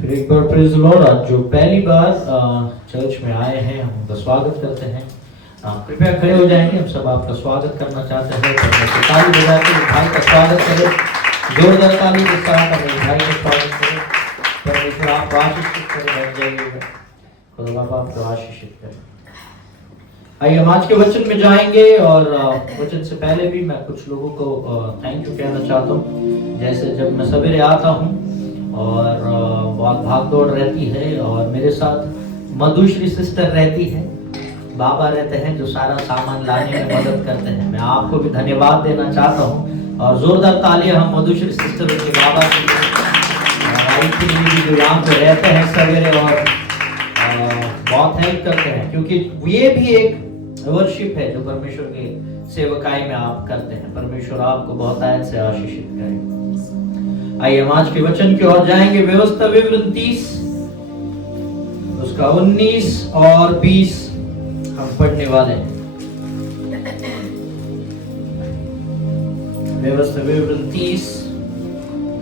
फिर एक बार praise the Lord. आज जो पहली बार चर्च में आए हैं हम उनका स्वागत करते हैं। कृपया खड़े हो जाएंगे, हम सब आपका स्वागत करना चाहते हैं। तो ताली बजा के भाई का स्वागत करें, जोरदार ताली के साथ अपने भाई का स्वागत करें। परमेश्वर आपको आशीषित करे, बन जाइएगा, खुदा बाबा आपको आशीषित करे। आइए हम आज के वचन में जाएंगे और वचन से पहले भी मैं कुछ लोगों को थैंक यू कहना चाहता हूँ। जैसे जब मैं सवेरे आता हूँ और बहुत भाग दौड़ रहती है और मेरे साथ मधुश्री सिस्टर रहती है, बाबा रहते हैं जो सारा सामान लाने में मदद करते हैं। मैं आपको भी धन्यवाद देना चाहता हूँ और जोरदार तालियां हम मधुश्री सिस्टर के बाबा के लिए जो यहाँ पे रहते हैं सवेरे और बहुत हेल्प करते हैं, क्योंकि ये भी एक वर्शिप है जो परमेश्वर के सेवकाई में आप करते हैं। परमेश्वर आपको बहुत आयत से आशीषित करे। आइए हम आज के वचन की ओर जाएंगे। व्यवस्था विवरण 30 उसका 19 और 20 हम पढ़ने वाले हैं। व्यवस्था विवरण 30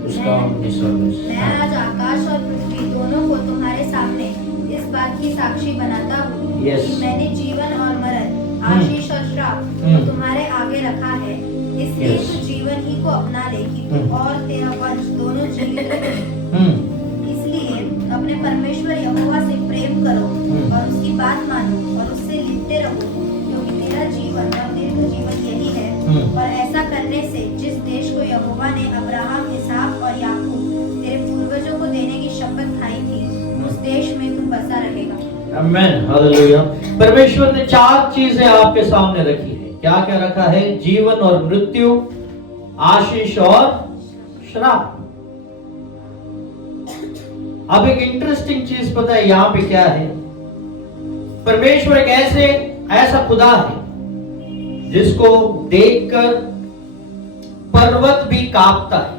उसका 19 और 20। मैं आज आकाश और पृथ्वी दोनों को तुम्हारे सामने इस बात की साक्षी बनाता हूँ कि मैंने जीवन और मरण, आशीष और श्राप को तुम्हारे आगे रखा है। इसलिए तू जीवन ही को अपना ले कि तू और तेरा वंश दोनों जीवित रहें। इसलिए अपने परमेश्वर यहोवा से प्रेम करो और उसकी बात मानो और उससे लिपटे रहो, क्योंकि तेरा जीवन और दीर्घ जीवन यही है। और ऐसा करने से जिस देश को यहोवा ने अब्राहम, इसहाक और याकूब तेरे पूर्वजों को देने की शपथ खाई थी, उस देश में तू बसा रहेगा। आमीन, हालेलुया। परमेश्वर ने 4 चीजें आपके सामने रखी है। क्या क्या रखा है? जीवन और मृत्यु, आशीष और श्राप। अब एक इंटरेस्टिंग चीज पता है यहाँ पे क्या है? परमेश्वर एक ऐसा खुदा है जिसको देखकर पर्वत भी कांपता है,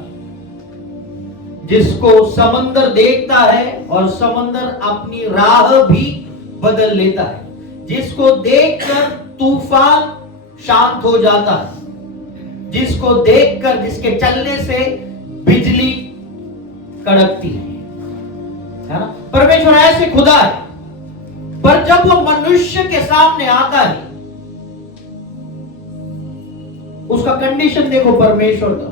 जिसको समंदर देखता है और समंदर अपनी राह भी बदल लेता है, जिसको देखकर तूफान शांत हो जाता है, जिसको देखकर, जिसके चलने से बिजली कड़कती है ना? परमेश्वर ऐसे खुदा है। पर जब वो मनुष्य के सामने आता है, उसका कंडीशन देखो परमेश्वर का।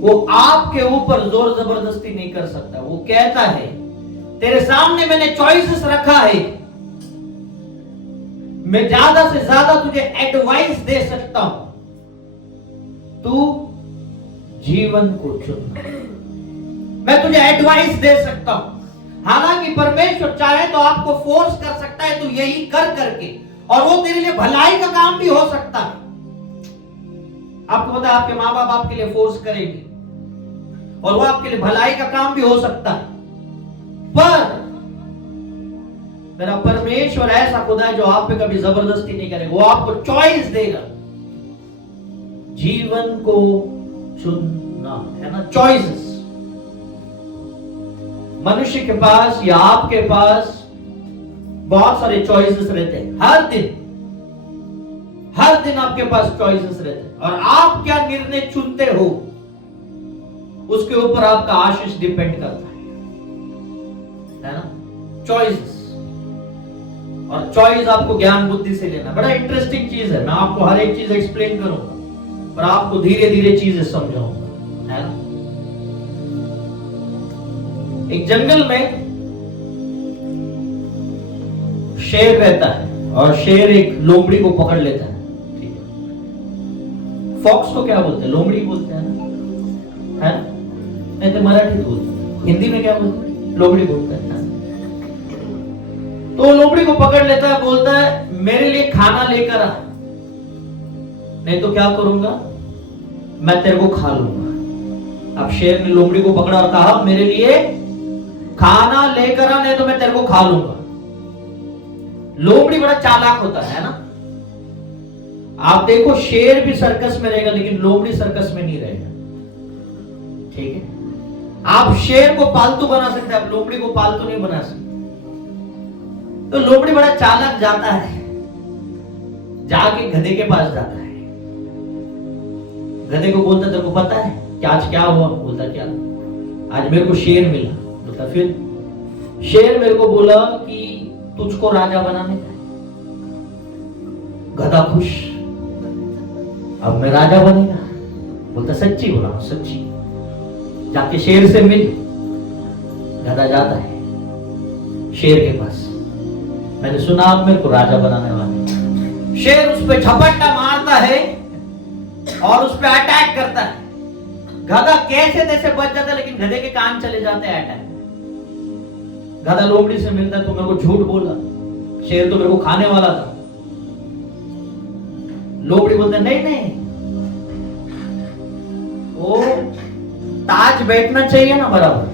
वो आपके ऊपर जोर जबरदस्ती नहीं कर सकता। वो कहता है तेरे सामने मैंने चॉइसेस रखा है, मैं ज्यादा से ज्यादा तुझे एडवाइस दे सकता हूं, तू जीवन को चुन। मैं तुझे एडवाइस दे सकता हूं। हालांकि परमेश्वर चाहे तो आपको फोर्स कर सकता है, तू यही कर करके, और वो तेरे लिए भलाई का काम भी हो सकता है। आपको पता है आपके माँ बाप आपके लिए फोर्स करेंगे और वो आपके लिए भलाई का काम भी हो सकता है। पर मेरा परमेश्वर ऐसा खुदा है जो आप पे कभी जबरदस्ती नहीं करेगा। वो आपको चॉइस देगा, जीवन को चुनना है ना, चॉइसेस। मनुष्य के पास या आपके पास बहुत सारे चॉइसेस रहते हैं। हर दिन आपके पास चॉइसेस रहते हैं, और आप क्या निर्णय चुनते हो उसके ऊपर आपका आशीष डिपेंड करता है ना? चॉइसेस। और चॉइस आपको ज्ञान बुद्धि से लेना बड़ा इंटरेस्टिंग चीज है। मैं आपको हर एक चीज एक्सप्लेन करूंगा और आपको धीरे धीरे चीजें समझाऊंगा, है ना? एक जंगल में शेर रहता है और शेर एक लोमड़ी को पकड़ लेता है। ठीक है, फॉक्स को क्या बोलते हैं? लोमड़ी बोलते हैं ना, है? नहीं तो मराठी बोलते हैं, हिंदी में क्या बोलते हैं? लोमड़ी बोलते हैं। तो लोमड़ी को पकड़ लेता है, बोलता है मेरे लिए खाना लेकर आ, नहीं तो क्या करूंगा, मैं तेरे को खा लूंगा। अब शेर ने लोमड़ी को पकड़ा और कहा मेरे लिए खाना लेकर आ, नहीं तो मैं तेरे को खा लूंगा। लोमड़ी बड़ा चालाक होता है ना? आप देखो शेर भी सर्कस में रहेगा लेकिन लोमड़ी सर्कस में नहीं रहेगा। ठीक है, आप शेर को पालतू बना सकते हैं, आप लोमड़ी को पालतू नहीं बना सकते। तो लोमड़ी बड़ा चालाक जाता है, जाके गधे के पास जाता है। गधे को बोलता तेरे को पता है कि आज क्या हुआ? बोलता क्या? आज मेरे को शेर मिला, बोलता फिर शेर मेरे को बोला कि तुझको राजा बनाने का है। गधा खुश, अब मैं राजा बनेगा। बोलता सच्ची? बोला सच्ची। जाके शेर से मिल। गधा जाता है शेर के पास, मैंने सुना आप मेरे को राजा बनाने वाले। शेर उस पे झपट्टा मारता है और उस पे अटैक करता है। गधा कैसे तैसे बच जाता है, लेकिन गधे के कान चले जाते हैं अटैक। गधा लोमड़ी से मिलता है, तो मेरे को झूठ बोला, शेर तो मेरे को खाने वाला था। लोमड़ी बोलते नहीं नहीं, वो ताज बैठना चाहिए ना बराबर,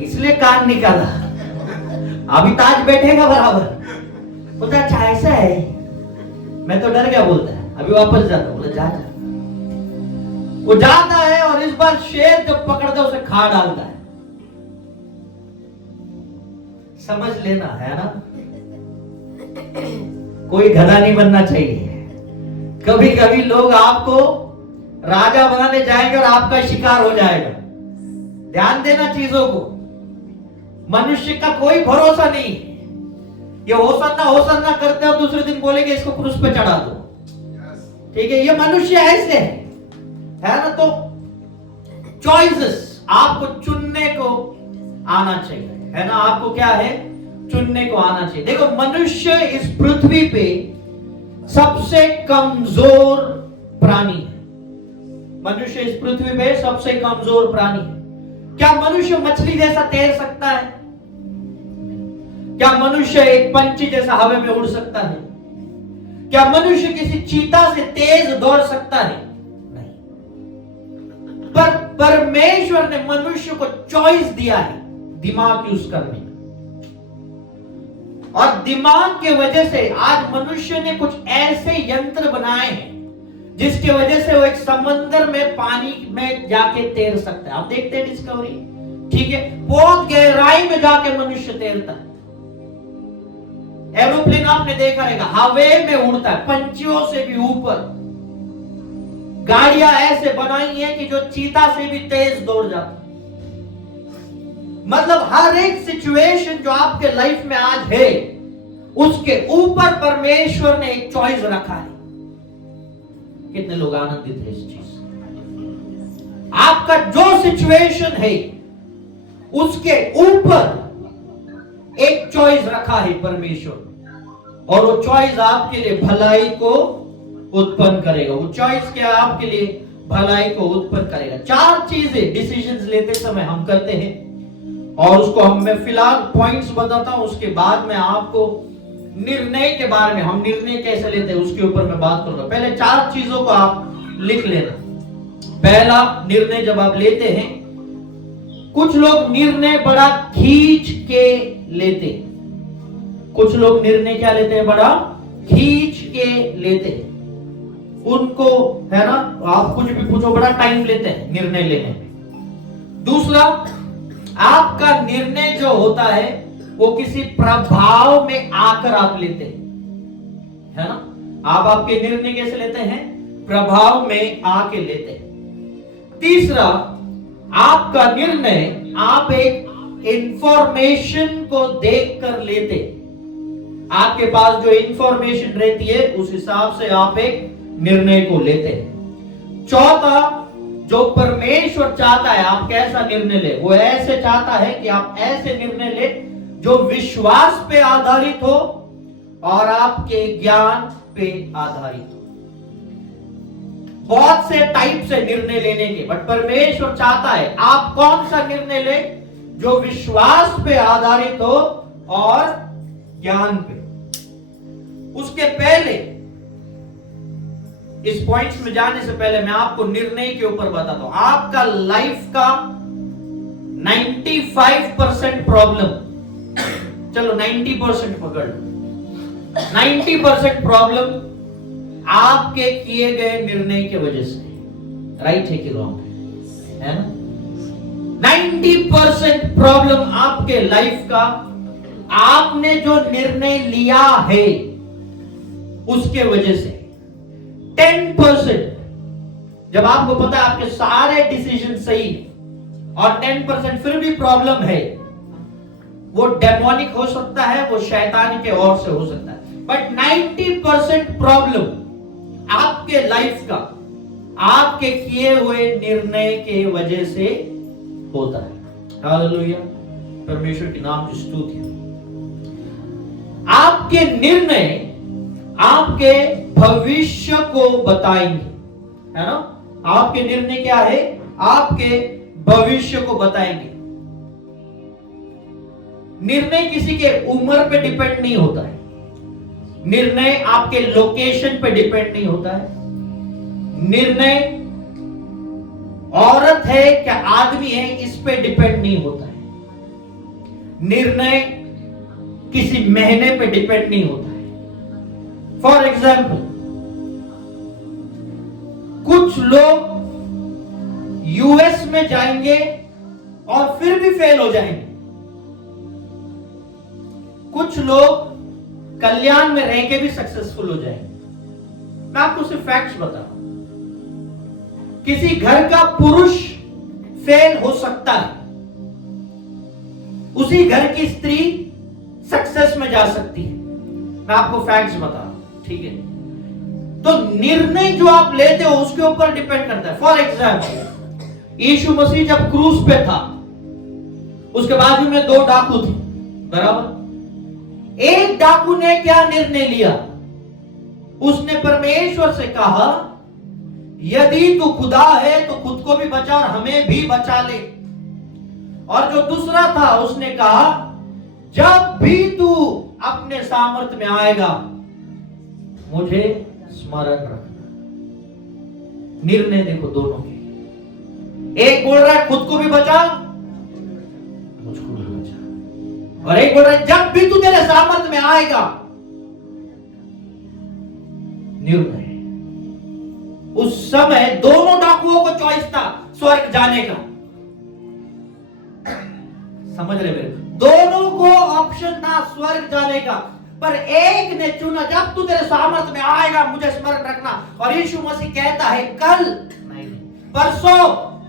इसलिए कान निकाला। अभी ताज बैठेगा बराबर। बोलता अच्छा ऐसा है, मैं तो डर गया। बोलता है अभी वापस जाता। बोला जा जा। वो जाता है और इस बार शेर जब पकड़ता है उसे खा डालता है। समझ लेना है ना, कोई गधा नहीं बनना चाहिए। कभी कभी लोग आपको राजा बनाने जाएंगे और आपका शिकार हो जाएगा। ध्यान देना चीजों को। मनुष्य का कोई भरोसा नहीं। ये होसन्ना करते और दूसरे दिन बोलेंगे इसको क्रूस पे चढ़ा दो। ठीक है, ये मनुष्य ऐसे है ना। तो चॉइसेस आपको चुनने को आना चाहिए, है ना। आपको क्या है, चुनने को आना चाहिए। देखो, मनुष्य इस पृथ्वी पे सबसे कमजोर प्राणी है। मनुष्य इस पृथ्वी पे सबसे कमजोर प्राणी है। क्या मनुष्य मछली जैसा तैर सकता है? क्या मनुष्य एक पंछी जैसा हवा में उड़ सकता है? क्या मनुष्य किसी चीता से तेज दौड़ सकता है? नहीं। पर परमेश्वर ने मनुष्य को चॉइस दिया है दिमाग यूज करने का, और दिमाग के वजह से आज मनुष्य ने कुछ ऐसे यंत्र बनाए हैं जिसके वजह से वो एक समंदर में पानी में जाके तैर सकता है। आप देखते हैं डिस्कवरी, ठीक है, बहुत गहराई में जाके मनुष्य तैरता है। एरोप्लेन आपने देखा रहेगा, हवे में उड़ता है, पंछियों से भी ऊपर। गाड़ियां ऐसे बनाई है कि जो चीता से भी तेज दौड़ जाती। मतलब हर एक सिचुएशन जो आपके लाइफ में आज है, उसके ऊपर परमेश्वर ने एक चॉइस रखा है। कितने लोग आनंदित हैं इस चीज से? आपका जो सिचुएशन है उसके ऊपर एक चॉइस रखा है परमेश्वर, और वो चॉइस आपके लिए भलाई को उत्पन्न करेगा। वो चॉइस क्या आपके लिए भलाई को उत्पन्न करेगा। 4 चीजें डिसीजंस लेते समय हम करते हैं, और उसको मैं फिलहाल पॉइंट्स बताता हूं, उसके बाद मैं आपको निर्णय के बारे में, हम निर्णय कैसे लेते हैं उसके ऊपर मैं बात करूंगा। पहले 4 चीजों को आप लिख लेना। पहला निर्णय जब आप लेते हैं, कुछ लोग निर्णय बड़ा खींच के लेते हैं। कुछ लोग निर्णय क्या लेते हैं, बड़ा खींच के लेते हैं। उनको, है ना, आप कुछ भी पूछो, बड़ा टाइम लेते हैं निर्णय लेने में। दूसरा, आपका निर्णय जो होता है वो किसी प्रभाव में आकर आप लेते हैं, है ना। आप आपके निर्णय कैसे लेते हैं, प्रभाव में आके लेते हैं। तीसरा, आपका निर्णय आप एक इंफॉर्मेशन को देखकर लेते हैं। आपके पास जो इंफॉर्मेशन रहती है उस हिसाब से आप एक निर्णय को लेते हैं। चौथा, जो परमेश्वर चाहता है आप कैसा निर्णय ले, वो ऐसे चाहता है कि आप ऐसे निर्णय ले जो विश्वास पे आधारित हो और आपके ज्ञान पे आधारित हो। बहुत से टाइप से निर्णय लेने के, बट परमेश्वर चाहता है आप कौन सा निर्णय ले, जो विश्वास पे आधारित हो और ज्ञान पे। उसके पहले, इस पॉइंट्स में जाने से पहले मैं आपको निर्णय के ऊपर बताता हूं। आपका लाइफ का 95% प्रॉब्लम, चलो 90% पकड़ लो, 90% प्रॉब्लम आपके किए गए निर्णय की वजह से। राइट है कि रॉन्ग है ना? 90% प्रॉब्लम आपके लाइफ का आपने जो निर्णय लिया है उसके वजह से। 10% जब आपको पता है आपके सारे डिसीजन सही और 10% फिर भी प्रॉब्लम है, वो डेमोनिक हो सकता है, वो शैतान के ओर से हो सकता है, बट 90% प्रॉब्लम आपके लाइफ का आपके किए हुए निर्णय के वजह से होता है। हालेलुया, परमेश्वर के नाम की स्तुति। आपके निर्णय आपके भविष्य को बताएंगे, है ना। आपके निर्णय क्या है? आपके भविष्य को बताएंगे। निर्णय किसी के उम्र पे डिपेंड नहीं होता है, निर्णय आपके लोकेशन पे डिपेंड नहीं होता है, निर्णय औरत है क्या आदमी है इस पे डिपेंड नहीं होता है, निर्णय किसी महीने पे डिपेंड नहीं होता है। फॉर एग्जाम्पल, कुछ लोग यूएस में जाएंगे और फिर भी फेल हो जाएंगे, कुछ लोग कल्याण में रह के भी सक्सेसफुल हो जाएंगे। मैं आपको सिर्फ फैक्ट्स बता रहा हूं। किसी घर का पुरुष फेल हो सकता है, उसी घर की स्त्री सक्सेस में जा सकती है। मैं आपको फैक्ट्स बता रहा हूं, ठीक है। तो निर्णय जो आप लेते हो उसके ऊपर डिपेंड करता है। फॉर एग्जाम्पल, यीशु मसीह जब क्रूस पे था, उसके बाजू में 2 डाकू थे, बराबर। एक डाकू ने क्या निर्णय लिया? उसने परमेश्वर से कहा, यदि तू खुदा है तो खुद को भी बचा और हमें भी बचा ले। और जो दूसरा था उसने कहा, जब भी तू अपने सामर्थ्य में आएगा मुझे स्मरण रखना। निर्णय देखो दोनों के। एक बोल रहा है खुद को भी बचा, मुझको भी बचा, और एक बोल रहा है जब भी तू तेरे सामर्थ्य में आएगा। निर्णय। उस समय दोनों डाकुओं को चॉइस था स्वर्ग जाने का, समझ रहे मेरे? दोनों को ऑप्शन था स्वर्ग जाने का, पर एक ने चुना जब तू तेरे सामर्थ्य में आएगा मुझे स्मरण रखना। और यीशु मसीह कहता है कल नहीं, परसों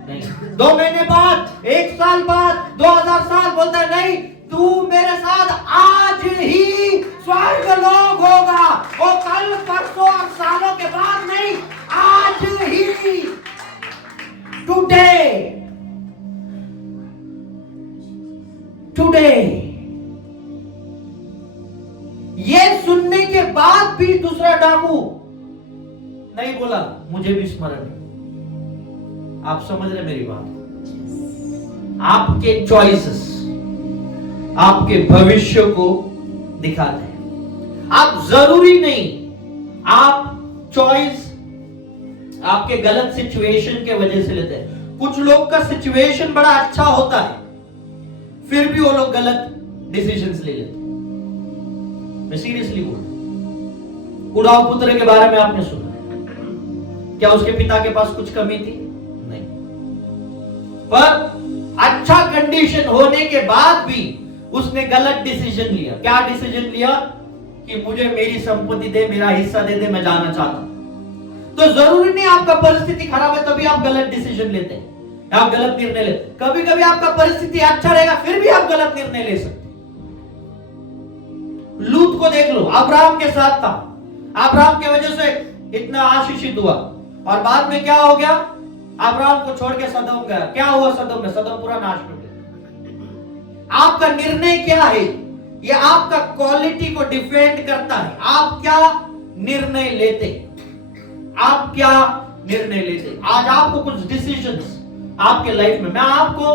नहीं, 2 महीने बाद, 1 साल बाद, 2000 साल, बोलता है नहीं, तू मेरे साथ आज ही स्वर्ग लोक होगा। वो कल, परसों और सालों के बाद नहीं, आज ही, टुडे, टुडे। ये सुनने के बाद भी दूसरा डाकू नहीं बोला मुझे भी स्मरण है। आप समझ रहे मेरी बात? आपके चॉइसेस आपके भविष्य को दिखाते हैं। आप जरूरी नहीं, आप चॉइस आपके गलत सिचुएशन के वजह से लेते हैं। कुछ लोग का सिचुएशन बड़ा अच्छा होता है फिर भी वो लोग गलत डिसीजंस ले लेते हैं। मैं सीरियसली बोल रहा हूं। उड़ाऊ पुत्र के बारे में आपने सुना, क्या उसके पिता के पास कुछ कमी थी? नहीं, पर अच्छा कंडीशन होने के बाद भी उसने गलत डिसीजन लिया। क्या डिसीजन लिया? कि मुझे मेरी संपत्ति दे, मेरा हिस्सा दे दे, मैं जाना चाहता हूं। तो जरूरी नहीं आपका परिस्थिति खराब है तभी आप गलत डिसीजन लेते हैं, आप गलत निर्णय लेते। कभी कभी आपका परिस्थिति अच्छा रहेगा फिर भी आप गलत निर्णय ले सकते। लूत को देख लो, अब्राहम के साथ था, अब्राहम की वजह से इतना आशीषित हुआ, और बाद में क्या हो गया? अब्राहम को छोड़ के सदोम गया। क्या हुआ सदोम में? सदोम पूरा नाश हो गया। आपका निर्णय क्या है? ये आपका क्वालिटी को डिफेंड करता है। आप क्या निर्णय लेते, आप क्या निर्णय लेते। आज आपको कुछ डिसीजंस आपके लाइफ में, मैं आपको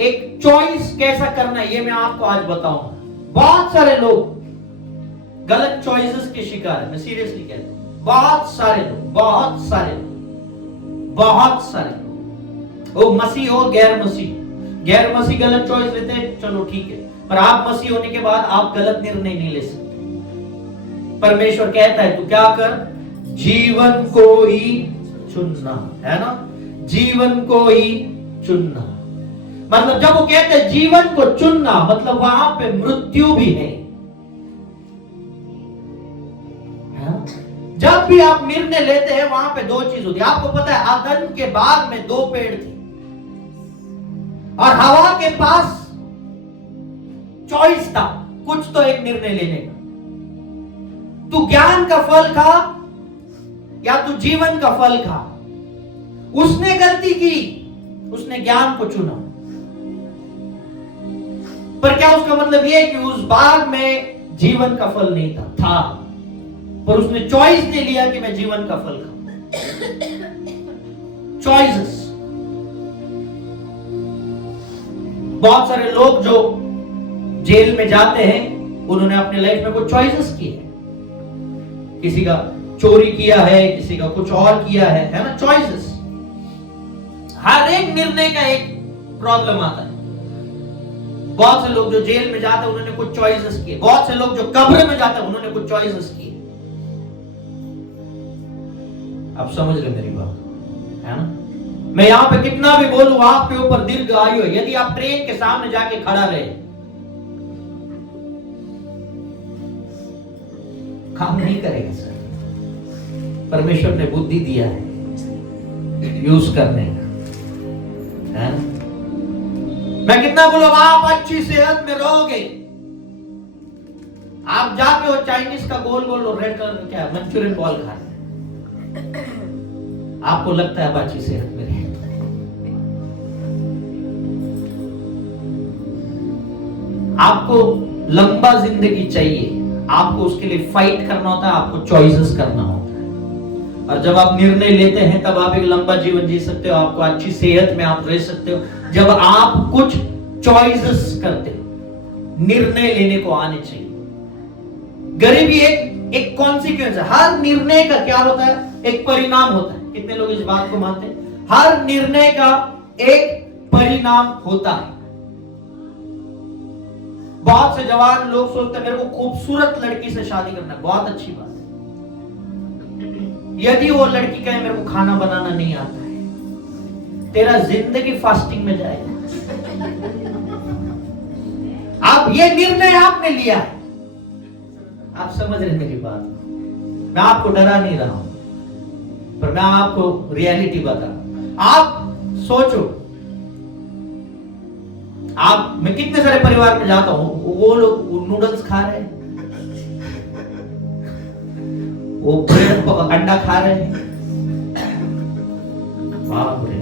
एक चॉइस कैसा करना है ये मैं आपको आज बताऊंगा। बहुत सारे लोग गलत चॉइसेस के शिकार है, मैं सीरियसली कहता हूं। बहुत सारे लोग, बहुत सारे लोग, बहुत सारे लोग, वो मसीह हो गैर मसीह, गैर मसीह गलत चॉइस लेते हैं, चलो ठीक है, पर आप मसीह होने के बाद आप गलत निर्णय नहीं ले सकते। परमेश्वर कहता है तू क्या कर, जीवन को ही चुनना, है ना, जीवन को ही चुनना। मतलब जब वो कहते हैं जीवन को चुनना, मतलब वहां पे मृत्यु भी है। जब भी आप निर्णय लेते हैं वहां पे दो चीज होती है। आपको पता है आदम के बाग में दो पेड़ थे और हवा के पास चॉइस था, कुछ तो एक निर्णय लेने का। तू ज्ञान का फल खा या तू जीवन का फल खा। उसने गलती की, उसने ज्ञान को चुना। पर क्या उसका मतलब यह है कि उस बाग में जीवन का फल नहीं था, पर उसने चॉइस ले लिया कि मैं जीवन का फल खाऊं। चॉइसेस। बहुत सारे लोग जो जेल में जाते हैं उन्होंने अपने लाइफ में कुछ चॉइसेस किए। किसी का चोरी किया है, किसी का कुछ और किया है ना। चॉइसेस। हर एक निर्णय का एक प्रॉब्लम आता है। बहुत से लोग जो जेल में जाते हैं उन्होंने कुछ चॉइसेस किए। बहुत से लोग जो कब्र में जाते हैं उन्होंने कुछ चॉइसेस किए। आप समझ रहे मेरी बात, है ना। मैं यहां पे कितना भी बोलूं, आपके ऊपर दीर्घ आयु है। यदि आप ट्रेन के सामने जाके खड़ा रहे, काम नहीं करेगा सर। परमेश्वर ने बुद्धि दिया है यूज करने का, है ना। मैं कितना बोलूं, आप अच्छी सेहत में रहोगे। आप जाके वो चाइनीज का गोल गोल और रेड कलर का क्या मंचूरियन बॉल खा रहे, आपको लगता है आप अच्छी सेहत में रहे। आपको लंबा जिंदगी चाहिए, आपको उसके लिए फाइट करना होता है, आपको चॉइसेस करना होता है। और जब आप निर्णय लेते हैं तब आप एक लंबा जीवन जी सकते हो, आपको अच्छी सेहत में आप रह सकते हो। जब आप कुछ चॉइसेस करते हो, निर्णय लेने को आने चाहिए। गरीबी एक कॉन्सिक्वेंस है। हर निर्णय का क्या होता है, एक परिणाम होता है। कितने लोग इस बात को मानते हैं? हर निर्णय का एक परिणाम होता है। बहुत से जवान लोग सोचते हैं मेरे को खूबसूरत लड़की से शादी करना है, बहुत अच्छी बात है। यदि वो लड़की कहे मेरे को खाना बनाना नहीं आता है, तेरा जिंदगी फास्टिंग में जाएगा। अब ये निर्णय आपने लिया है। आप समझ रहे मेरी बात? मैं आपको डरा नहीं रहा हूं, पर मैं आपको रियलिटी बता। आप सोचो, मैं कितने सारे परिवार में जाता हूं, वो लोग नूडल्स खा रहे हैं, वो ब्रेड अंडा खा रहे हैं। बाप रे।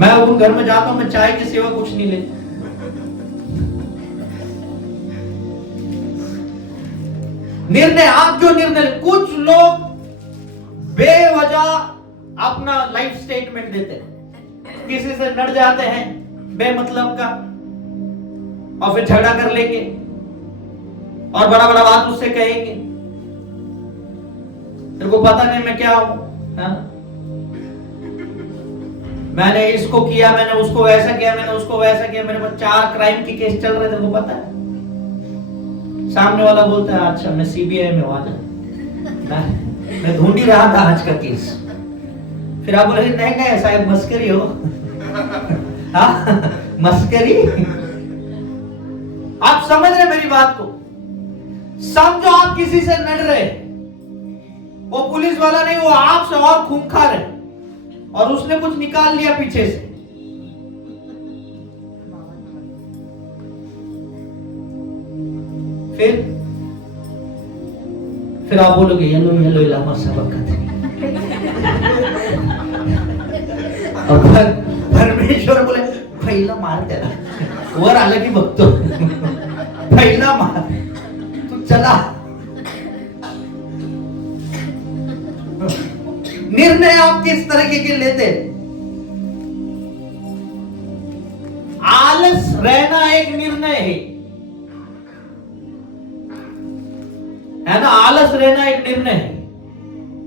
मैं उन घर में जाता हूं, मैं चाय के सिवा कुछ नहीं लेता। निर्णय, आप जो निर्णय, कुछ लोग बेवजह अपना लाइफ स्टेटमेंट देते हैं, किसी से लड़ जाते हैं बेमतलब का और फिर झगड़ा कर लेंगे और बड़ा बड़ा बात उससे कहेंगे। तेरे को पता नहीं मैं क्या हूं, मैंने इसको किया, मैंने उसको वैसा किया, मैंने उसको वैसा किया, मेरे पास 4 क्राइम की केस चल रहे, तेरे को पता है। सामने वाला बोलता है अच्छा मैं सीबीआई में हूं, आजा, मैं ढूंढ ही रहा था आज का केस। फिर आप बोले नहीं नहीं साहब मस्करी हो। मस्करी। आप समझ रहे मेरी बात को? समझो आप किसी से लड़ रहे, वो पुलिस वाला नहीं, वो आपसे और खूंखार है और उसने कुछ निकाल लिया पीछे से। फिर आप बोलोगे येलो येलो इलामा सबक परमेश्वर बोले पहिला मार त्याला, वर आलं की बघतो, पहिला मार, तू चला। निर्णय आप किस तरीके के लेते? आलस रहना एक निर्णय है ना। आलस रहना एक निर्णय है,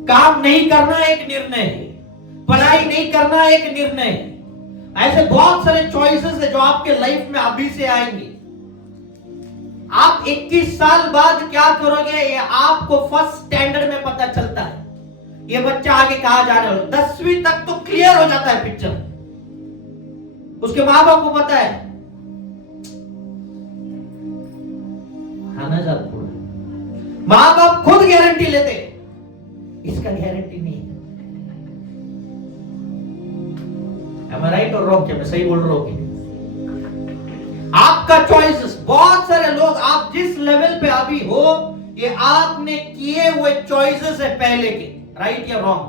काम नहीं करना एक निर्णय है, पढ़ाई नहीं करना एक निर्णय है। ऐसे बहुत सारे चॉइसेस है जो आपके लाइफ में अभी से आएंगे। आप 21 साल बाद क्या करोगे ये आपको फर्स्ट स्टैंडर्ड में पता चलता है। ये बच्चा आगे कहां जा रहा है, 10वीं तक तो क्लियर हो जाता है पिक्चर। उसके माँ बाप को पता है खाना जाता मां बाप खुद गारंटी लेते, इसका गारंटी नहीं है। Am I right or wrong? क्या मैं सही बोल रहा हूं कि नहीं? आपका चॉइसेस, बहुत सारे लोग आप जिस लेवल पे अभी हो, ये आपने किए हुए चॉइसेस है पहले के, राइट या रॉन्ग।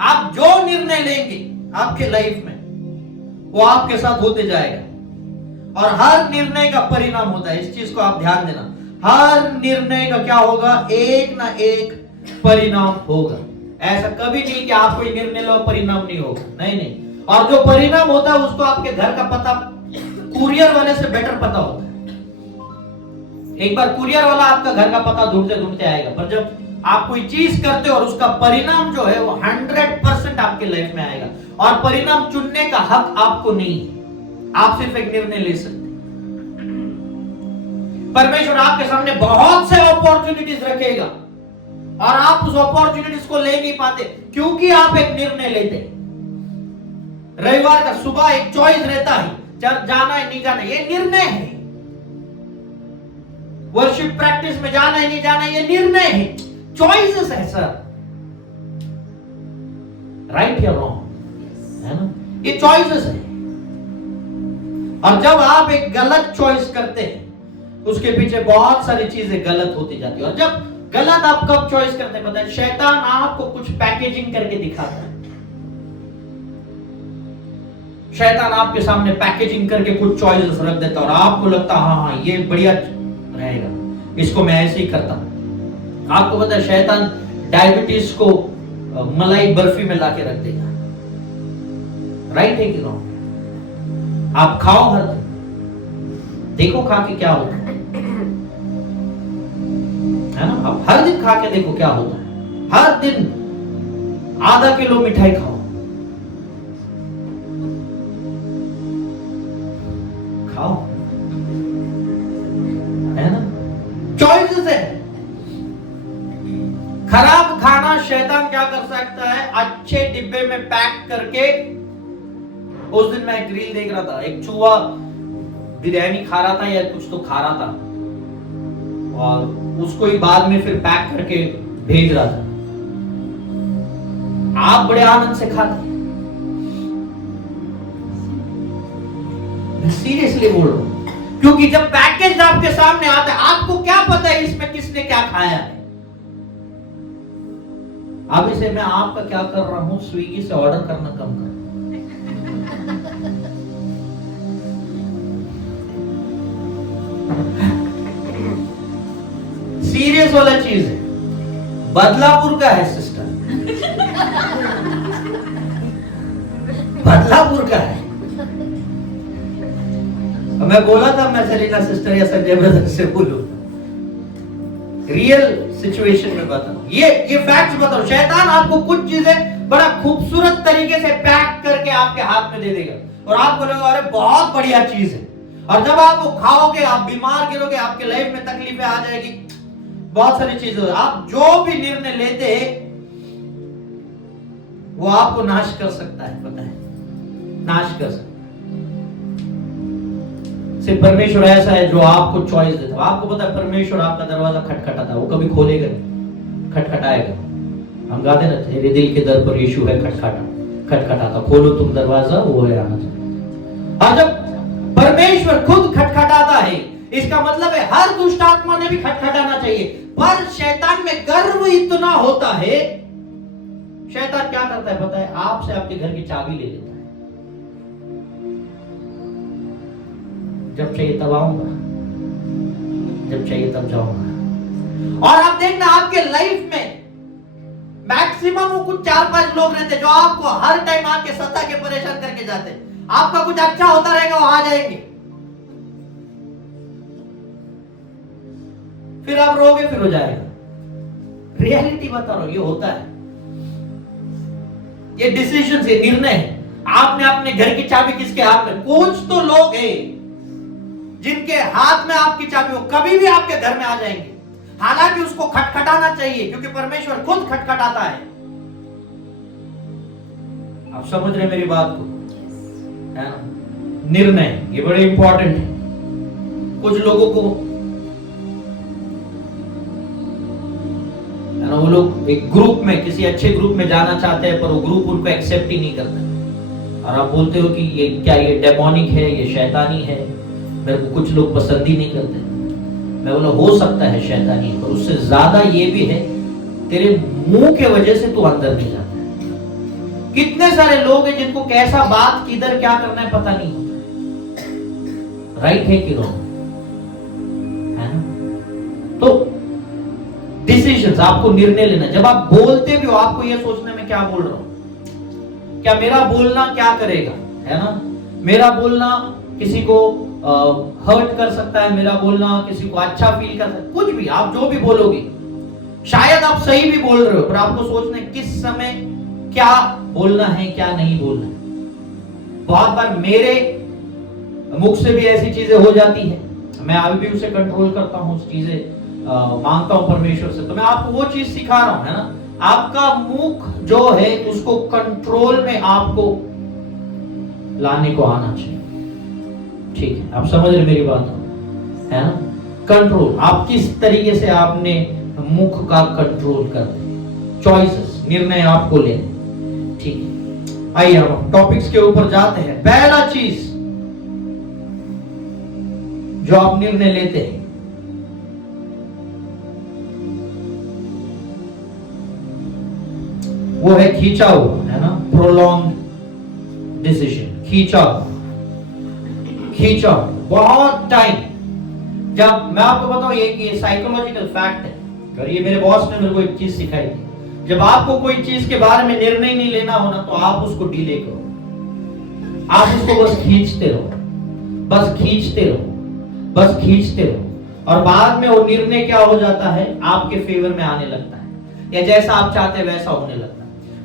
आप जो निर्णय लेंगे आपके लाइफ में, वो आपके साथ होते जाएगा। और हर निर्णय का परिणाम होता है, इस चीज को आप ध्यान देना। हर निर्णय का क्या होगा, एक ना एक परिणाम होगा। ऐसा कभी नहीं कि आप कोई निर्णय लो परिणाम नहीं होगा, नहीं नहीं। और जो परिणाम होता है उसको आपके घर का पता कुरियर वाले से बेटर पता होता है। एक बार कुरियर वाला आपका घर का पता ढूंढते ढूंढते आएगा, पर जब आप कोई चीज करते हो और उसका परिणाम जो है वो 100% आपके लाइफ में आएगा। और परिणाम चुनने का हक आपको नहीं है, आप सिर्फ एक निर्णय ले सकते। परमेश्वर आपके सामने बहुत से अपॉर्चुनिटीज रखेगा और आप उस अपॉर्चुनिटीज को ले नहीं पाते क्योंकि आप एक निर्णय लेते। रविवार का सुबह एक चॉइस रहता है, चर्च जाना है नहीं जाना, ये निर्णय है। वर्शिप प्रैक्टिस में जाना है नहीं जाना, ये निर्णय है, चॉइसेस है सर। राइट या रॉन्ग, है ना, ये चॉइसेस है। और जब आप एक गलत चॉइस करते हैं उसके पीछे बहुत सारी चीजें गलत होती जाती है। और जब गलत आप कब चॉइस करते हैं पता है, शैतान आपको कुछ पैकेजिंग करके दिखाता है। शैतान आपके सामने पैकेजिंग करके कुछ चॉइसेस रख देता है और आपको लगता है हाँ हाँ ये बढ़िया रहेगा, इसको मैं ऐसे ही करता हूं। आपको पता है शैतान डायबिटीज को मलाई बर्फी में लाके रख देगा। राइट है कि रॉन्ग? आप खाओ हर दिन, देखो खा के क्या होता है ना। आप हर दिन खा के देखो क्या होता है। हर दिन आधा किलो मिठाई खाओ, खाओ, है ना, चॉइसेस है। खराब खाना शैतान क्या कर सकता है, अच्छे डिब्बे में पैक करके। उस दिन मैं एक रील देख रहा था, एक चूहा बिरयानी खा रहा था या कुछ तो खा रहा था और उसको ही बाद में फिर पैक करके भेज रहा था। आप बड़े आनंद से खाते, मैं सीरियसली बोल रहा हूं, क्योंकि जब पैकेज आपके सामने आता है आपको क्या पता है इसमें किसने क्या खाया है। अब इसे मैं आपका क्या कर रहा हूं, स्विगी से ऑर्डर करना कम कर। सीरियस वाला चीज है, बदलापुर का है सिस्टर, बदलापुर का है। मैं बोला था मैं सलीना सिस्टर या संजय ब्रदर से बोलूं, रियल सिचुएशन में बताओ, ये फैक्ट्स बताओ। शैतान आपको कुछ चीजें बड़ा खूबसूरत तरीके से पैक करके आपके हाथ में दे देगा और आप बोलोगे अरे बहुत बढ़िया चीज है। और जब आप वो खाओगे आप बीमार गिरोगे, आपके लाइफ में तकलीफें आ जाएगी, बहुत सारी चीजें। आप जो भी निर्णय लेते वो आपको नाश कर सकता है, पता है, नाश कर सकता है। सिर्फ परमेश्वर ऐसा है जो आपको चॉइस देता है। आपको पता है परमेश्वर आपका दरवाजा खटखटाता है, वो कभी खोलेगा नहीं, खटखटाएगा। हम गाते ना, तेरे दिल के दर पर यीशु है खटखटाता, खोलो तुम दरवाजा, वो है आना। और जब परमेश्वर खुद खटखटाता है, इसका मतलब है हर दुष्ट आत्मा ने भी खटखटाना चाहिए। पर शैतान में गर्व इतना होता है, शैतान क्या करता है पता है, आपसे आपके घर की चाबी ले लेता है। जब चाहिए तब आऊंगा, जब चाहिए तब जाऊंगा। और आप देखना आपके लाइफ में मैक्सिमम वो कुछ 4-5 लोग रहते जो आपको हर टाइम आके सता के परेशान करके जाते। आपका कुछ अच्छा होता रहेगा वो आ जाएंगे, फिर आप रोगे, फिर हो जाएगा। रियलिटी बता रहा हूं, ये होता है, ये डिसीजन है, निर्णय है। आपने अपने घर की चाबी किसके हाथ में? कुछ तो लोग हैं जिनके हाथ में आपकी चाबी, वो कभी भी आपके घर में आ जाएंगे। हालांकि उसको खटखटाना चाहिए क्योंकि परमेश्वर खुद खटखटाता है। आप समझ रहे मेरी बात को, है ना? निर्णय ये बड़े इंपॉर्टेंट है। कुछ लोगों को वो लोग एक ग्रुप में, किसी अच्छे ग्रुप में जाना चाहते हैं, पर वो ग्रुप उनको एक्सेप्ट ही नहीं करता, और आप बोलते हो कि ये क्या, ये डेमोनिक है, ये शैतानी है, मेरे को कुछ लोग पसंद ही नहीं करते। मैं बोला हो सकता है शैतानी, पर उससे ज्यादा ये भी है तेरे मुंह के वजह से तू अंदर नहीं जाता है। कितने सारे लोग हैं जिनको कैसा बात किधर क्या करना है पता नहीं होता, राइट है कि रॉन्ग है ना। तो डिसीजंस, आपको निर्णय लेना। जब आप बोलते भी हो, आपको यह सोचना मैं क्या बोल रहा हूं, क्या मेरा बोलना क्या करेगा, है ना। मेरा बोलना किसी को हर्ट कर सकता है, मेरा बोलना किसी को अच्छा फील कर सकता है, कुछ भी आप जो भी बोलोगे, शायद आप सही भी बोल रहे हो, पर आपको सोचना है किस समय क्या बोलना है क्या नहीं बोलना है। बहुत बार मेरे मुख से भी ऐसी चीजें हो जाती है, मैं अभी भी उसे कंट्रोल करता हूं, उस चीजें मांगता हूं परमेश्वर से। तो मैं आपको वो चीज सिखा रहा हूं, है ना। आपका मुख जो है उसको कंट्रोल में आपको लाने को आना चाहिए, ठीक है। आप समझ रहे मेरी बात को, है ना। कंट्रोल, आप किस तरीके से आपने मुख का कंट्रोल करते हैं, चॉइसेस, निर्णय आपको लेने, ठीक है। आइए हम टॉपिक्स के ऊपर जाते हैं। पहला चीज जो आप निर्णय लेते हैं वो है खींचा हुआ, है ना, प्रोलॉन्ग डिसीजन, खींचा बहुत टाइम। जब मैं आपको बताऊं, ये साइकोलॉजिकल फैक्ट है, और ये मेरे बॉस ने मेरे को एक चीज सिखाई थी। जब आपको कोई चीज के बारे में निर्णय नहीं लेना हो ना, तो आप उसको डिले करो, आप उसको बस खींचते रहो, बस खींचते रहो, बस खींचते रहो, और बाद में वो निर्णय क्या हो जाता है, आपके फेवर में आने लगता है, या जैसा आप चाहते हैं वैसा होने लगता है।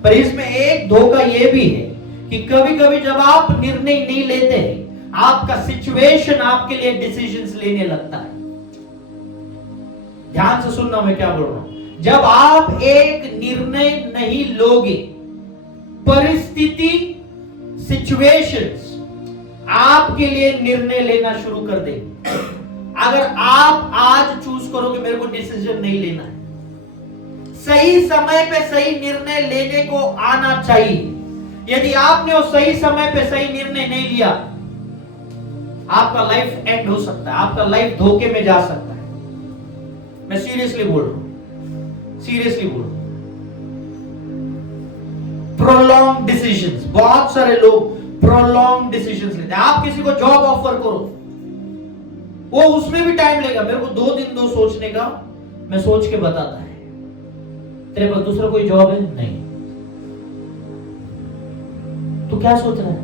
पर इसमें एक धोखा ये भी है कि कभी कभी जब आप निर्णय नहीं लेते हैं, आपका सिचुएशन आपके लिए डिसीजंस लेने लगता है। ध्यान से सुनना मैं क्या बोल रहा हूं। जब आप एक निर्णय नहीं लोगे, परिस्थिति, सिचुएशंस आपके लिए निर्णय लेना शुरू कर देंगे। अगर आप आज चूज करोगे मेरे को डिसीजन नहीं लेना है, सही समय पे सही निर्णय लेने को आना चाहिए। यदि आपने वो सही समय पे सही निर्णय नहीं लिया, आपका लाइफ एंड हो सकता है, आपका लाइफ धोखे में जा सकता है। मैं सीरियसली बोल रहा हूं, सीरियसली बोल रहा हूं। प्रोलॉन्ग डिसीजंस, बहुत सारे लोग प्रोलॉन्ग डिसीजंस लेते हैं। आप किसी को जॉब ऑफर करो, वो उसमें भी टाइम लेगा, मेरे को 2 दिन दो सोचने का, मैं सोच के बताता है। तेरे पास दूसरा कोई जॉब है? नहीं। तो क्या सोच रहा है?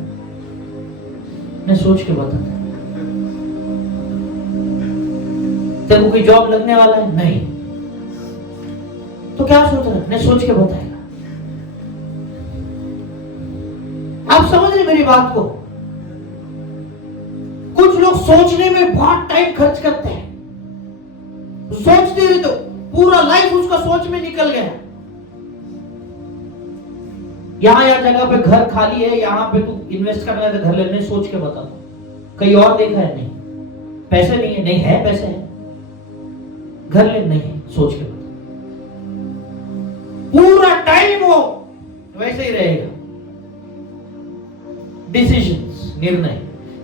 मैं सोच के बताता है। तेरे को कोई जॉब लगने वाला है? नहीं। तो क्या सोच रहा है? मैं सोच के बताएगा। आप समझ रहे मेरी बात को? कुछ लोग सोचने में बहुत टाइम खर्च करते हैं, सोचते रहे तो पूरा लाइफ उसका सोच में निकल गया। यहां जगह पे घर खाली है, यहां पे तू इन्वेस्ट करना है तो घर लेने, सोच के बता। कहीं और देखा है? नहीं। पैसे नहीं है? नहीं है, पैसे है। घर ले? नहीं, सोच के बता। पूरा टाइम वो वैसे ही रहेगा। डिसीजंस, निर्णय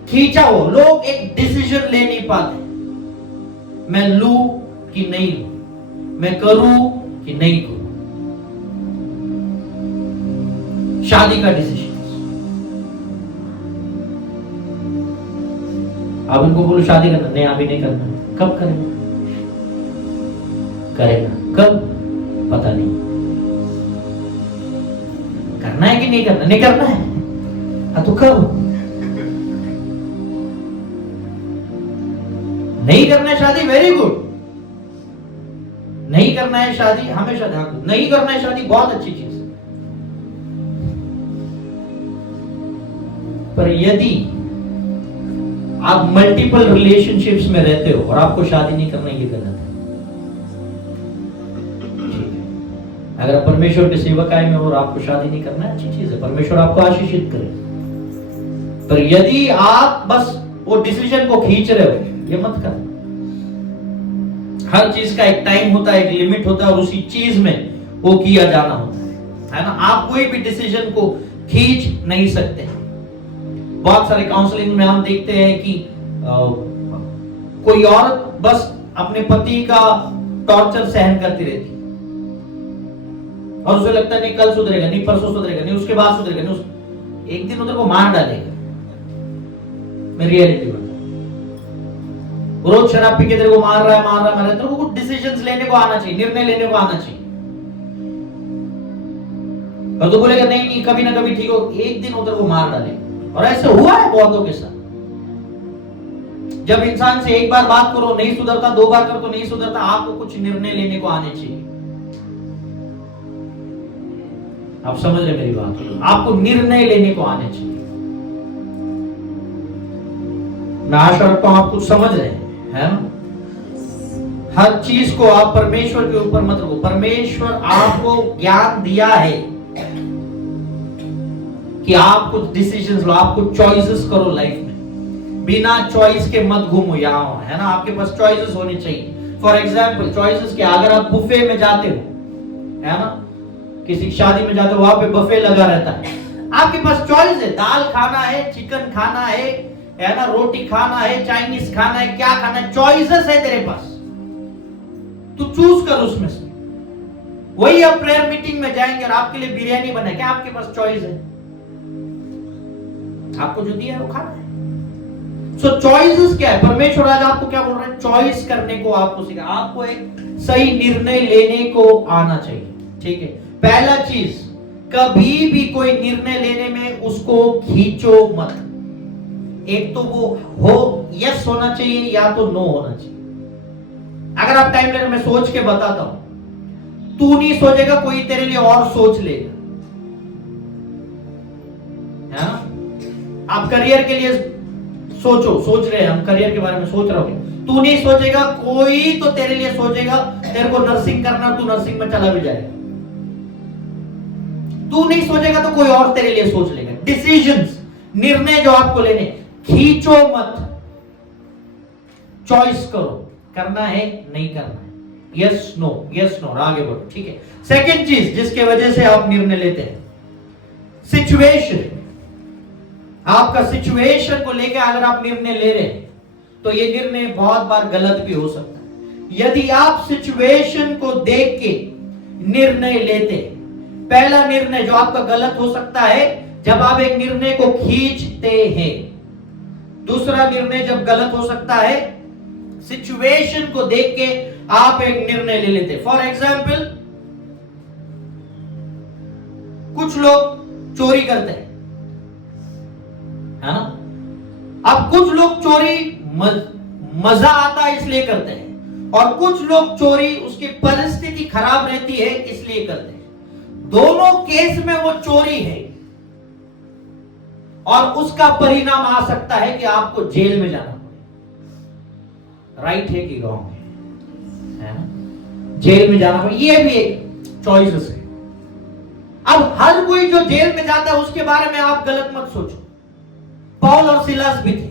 खींचा हो, लोग एक डिसीजन ले नहीं पाते। मैं लूं कि नहीं लूं, मैं करूं कि नहीं करूं। शादी का डिसीजन, आप उनको बोलो शादी करना, नहीं अभी नहीं करना। कब करेगा? करेगा कब? पता नहीं। करना है कि नहीं करना? नहीं करना है। तो कब? नहीं करना है शादी, वेरी गुड। नहीं करना है शादी, हमेशा ध्यान। नहीं करना है शादी, बहुत अच्छी चीज है। पर यदि आप मल्टीपल रिलेशनशिप्स में रहते हो और आपको शादी नहीं करना, ये गलत है। अगर आप परमेश्वर के सेवकाई में हो और आपको शादी नहीं करना, अच्छी चीज है, परमेश्वर आपको आशीषित करे। पर यदि आप बस वो डिसीजन को खींच रहे हो, ये मत कर। हर चीज का एक टाइम होता है, एक लिमिट होता है, और उसी चीज में वो किया जाना होता है ना। आप कोई भी डिसीजन को खींच नहीं सकते। बहुत सारे काउंसलिंग में हम देखते हैं कि कोई औरत बस अपने पति का टॉर्चर सहन करती रहती और उसे लगता है नहीं कल सुधरेगा, नहीं परसों सुधरेगा, नहीं उसके बाद सुधरेगा, नहीं एक दिन उधर को मार डालेगा। मैं रियलिटी बता, रोज शराब पी के तेरे को मार रहा है, तेरे को कुछ डिसीजंस लेने को आना चाहिए, निर्णय लेने को आना चाहिए। और तो बोलेगा नहीं कभी ना कभी ठीक हो, एक दिन उधर को मार डालेगा। और ऐसे हुआ है बहुतों के साथ। जब इंसान से एक बार बात करो नहीं सुधरता, दो बार करो तो नहीं सुधरता, आपको कुछ निर्णय लेने को आने चाहिए। आप समझ रहे मेरी बात? आपको निर्णय लेने को आने चाहिए। मैं आशा रखता हूं आप कुछ समझ रहे हैं ना। हर चीज को आप परमेश्वर के ऊपर मत रखो। परमेश्वर आपको ज्ञान दिया है कि आप कुछ डिसीजंस लो, आप कुछ चॉइसेस करो लाइफ में। बिना चॉइस के मत घूमो यहां, है ना। आपके पास चॉइसेस होनी चाहिए। फॉर एग्जाम्पल चॉइसेस के, अगर आप बुफे में जाते हो, है ना, किसी शादी में जाते हो, वहां पे बफे लगा रहता है, आपके पास चॉइस है। दाल खाना है, चिकन खाना है ना, रोटी खाना है, चाइनीज खाना है, क्या खाना है, चॉइसेस है तेरे पास। तू चूज कर उसमें से। वही आप प्रेयर मीटिंग में जाएंगे और आपके लिए बिरयानी बने, क्या आपके पास चॉइस है? आपको जो दिया है वो खाना है। सो चॉइसेस क्या है? परमेश्वर आज आपको क्या बोल रहा है? चॉइस करने को आपको सिखा। आपको एक सही निर्णय लेने को आना चाहिए, ठीक है। पहला चीज, कभी भी कोई निर्णय लेने में उसको खींचो मत। एक तो वो हो यस होना चाहिए या तो नो होना चाहिए। अगर आप टाइम लेने में सोच के बताता हूं, तू नहीं सोचेगा, कोई तेरे लिए और सोच लेगा, है ना। आप करियर के लिए सोच रहे हैं, हम करियर के बारे में सोच रहे हो, तू नहीं सोचेगा, कोई तो तेरे लिए सोचेगा। तेरे को नर्सिंग करना, तू नर्सिंग में चला भी जाएगा। तू नहीं सोचेगा तो कोई और तेरे लिए सोच लेगा। डिसीजंस, निर्णय जो आपको लेने, खींचो मत, चॉइस करो, करना है नहीं करना है, यस नो यस नो, आगे बढ़ो, ठीक है। सेकंड चीज जिसके वजह से आप निर्णय लेते हैं, सिचुएशन। आपका सिचुएशन को लेकर अगर आप निर्णय ले रहे हैं तो ये निर्णय बहुत बार गलत भी हो सकता है। यदि आप सिचुएशन को देख के निर्णय लेते, पहला निर्णय जो आपका गलत हो सकता है जब आप एक निर्णय को खींचते हैं। दूसरा निर्णय जब गलत हो सकता है, सिचुएशन को देख के आप एक निर्णय ले लेते। फॉर एग्जाम्पल, कुछ लोग चोरी करते हैं, है ना। अब कुछ लोग चोरी मजा आता है इसलिए करते हैं, और कुछ लोग चोरी उसकी परिस्थिति खराब रहती है इसलिए करते हैं। दोनों केस में वो चोरी है और उसका परिणाम आ सकता है कि आपको जेल में जाना पड़े। राइट है कि रॉन्ग है ना? जेल में जाना पड़े, ये भी एक चॉइसेस है। अब हर कोई जो जेल में जाता है उसके बारे में आप गलत मत सोचो। पौल और सिलास भी थे,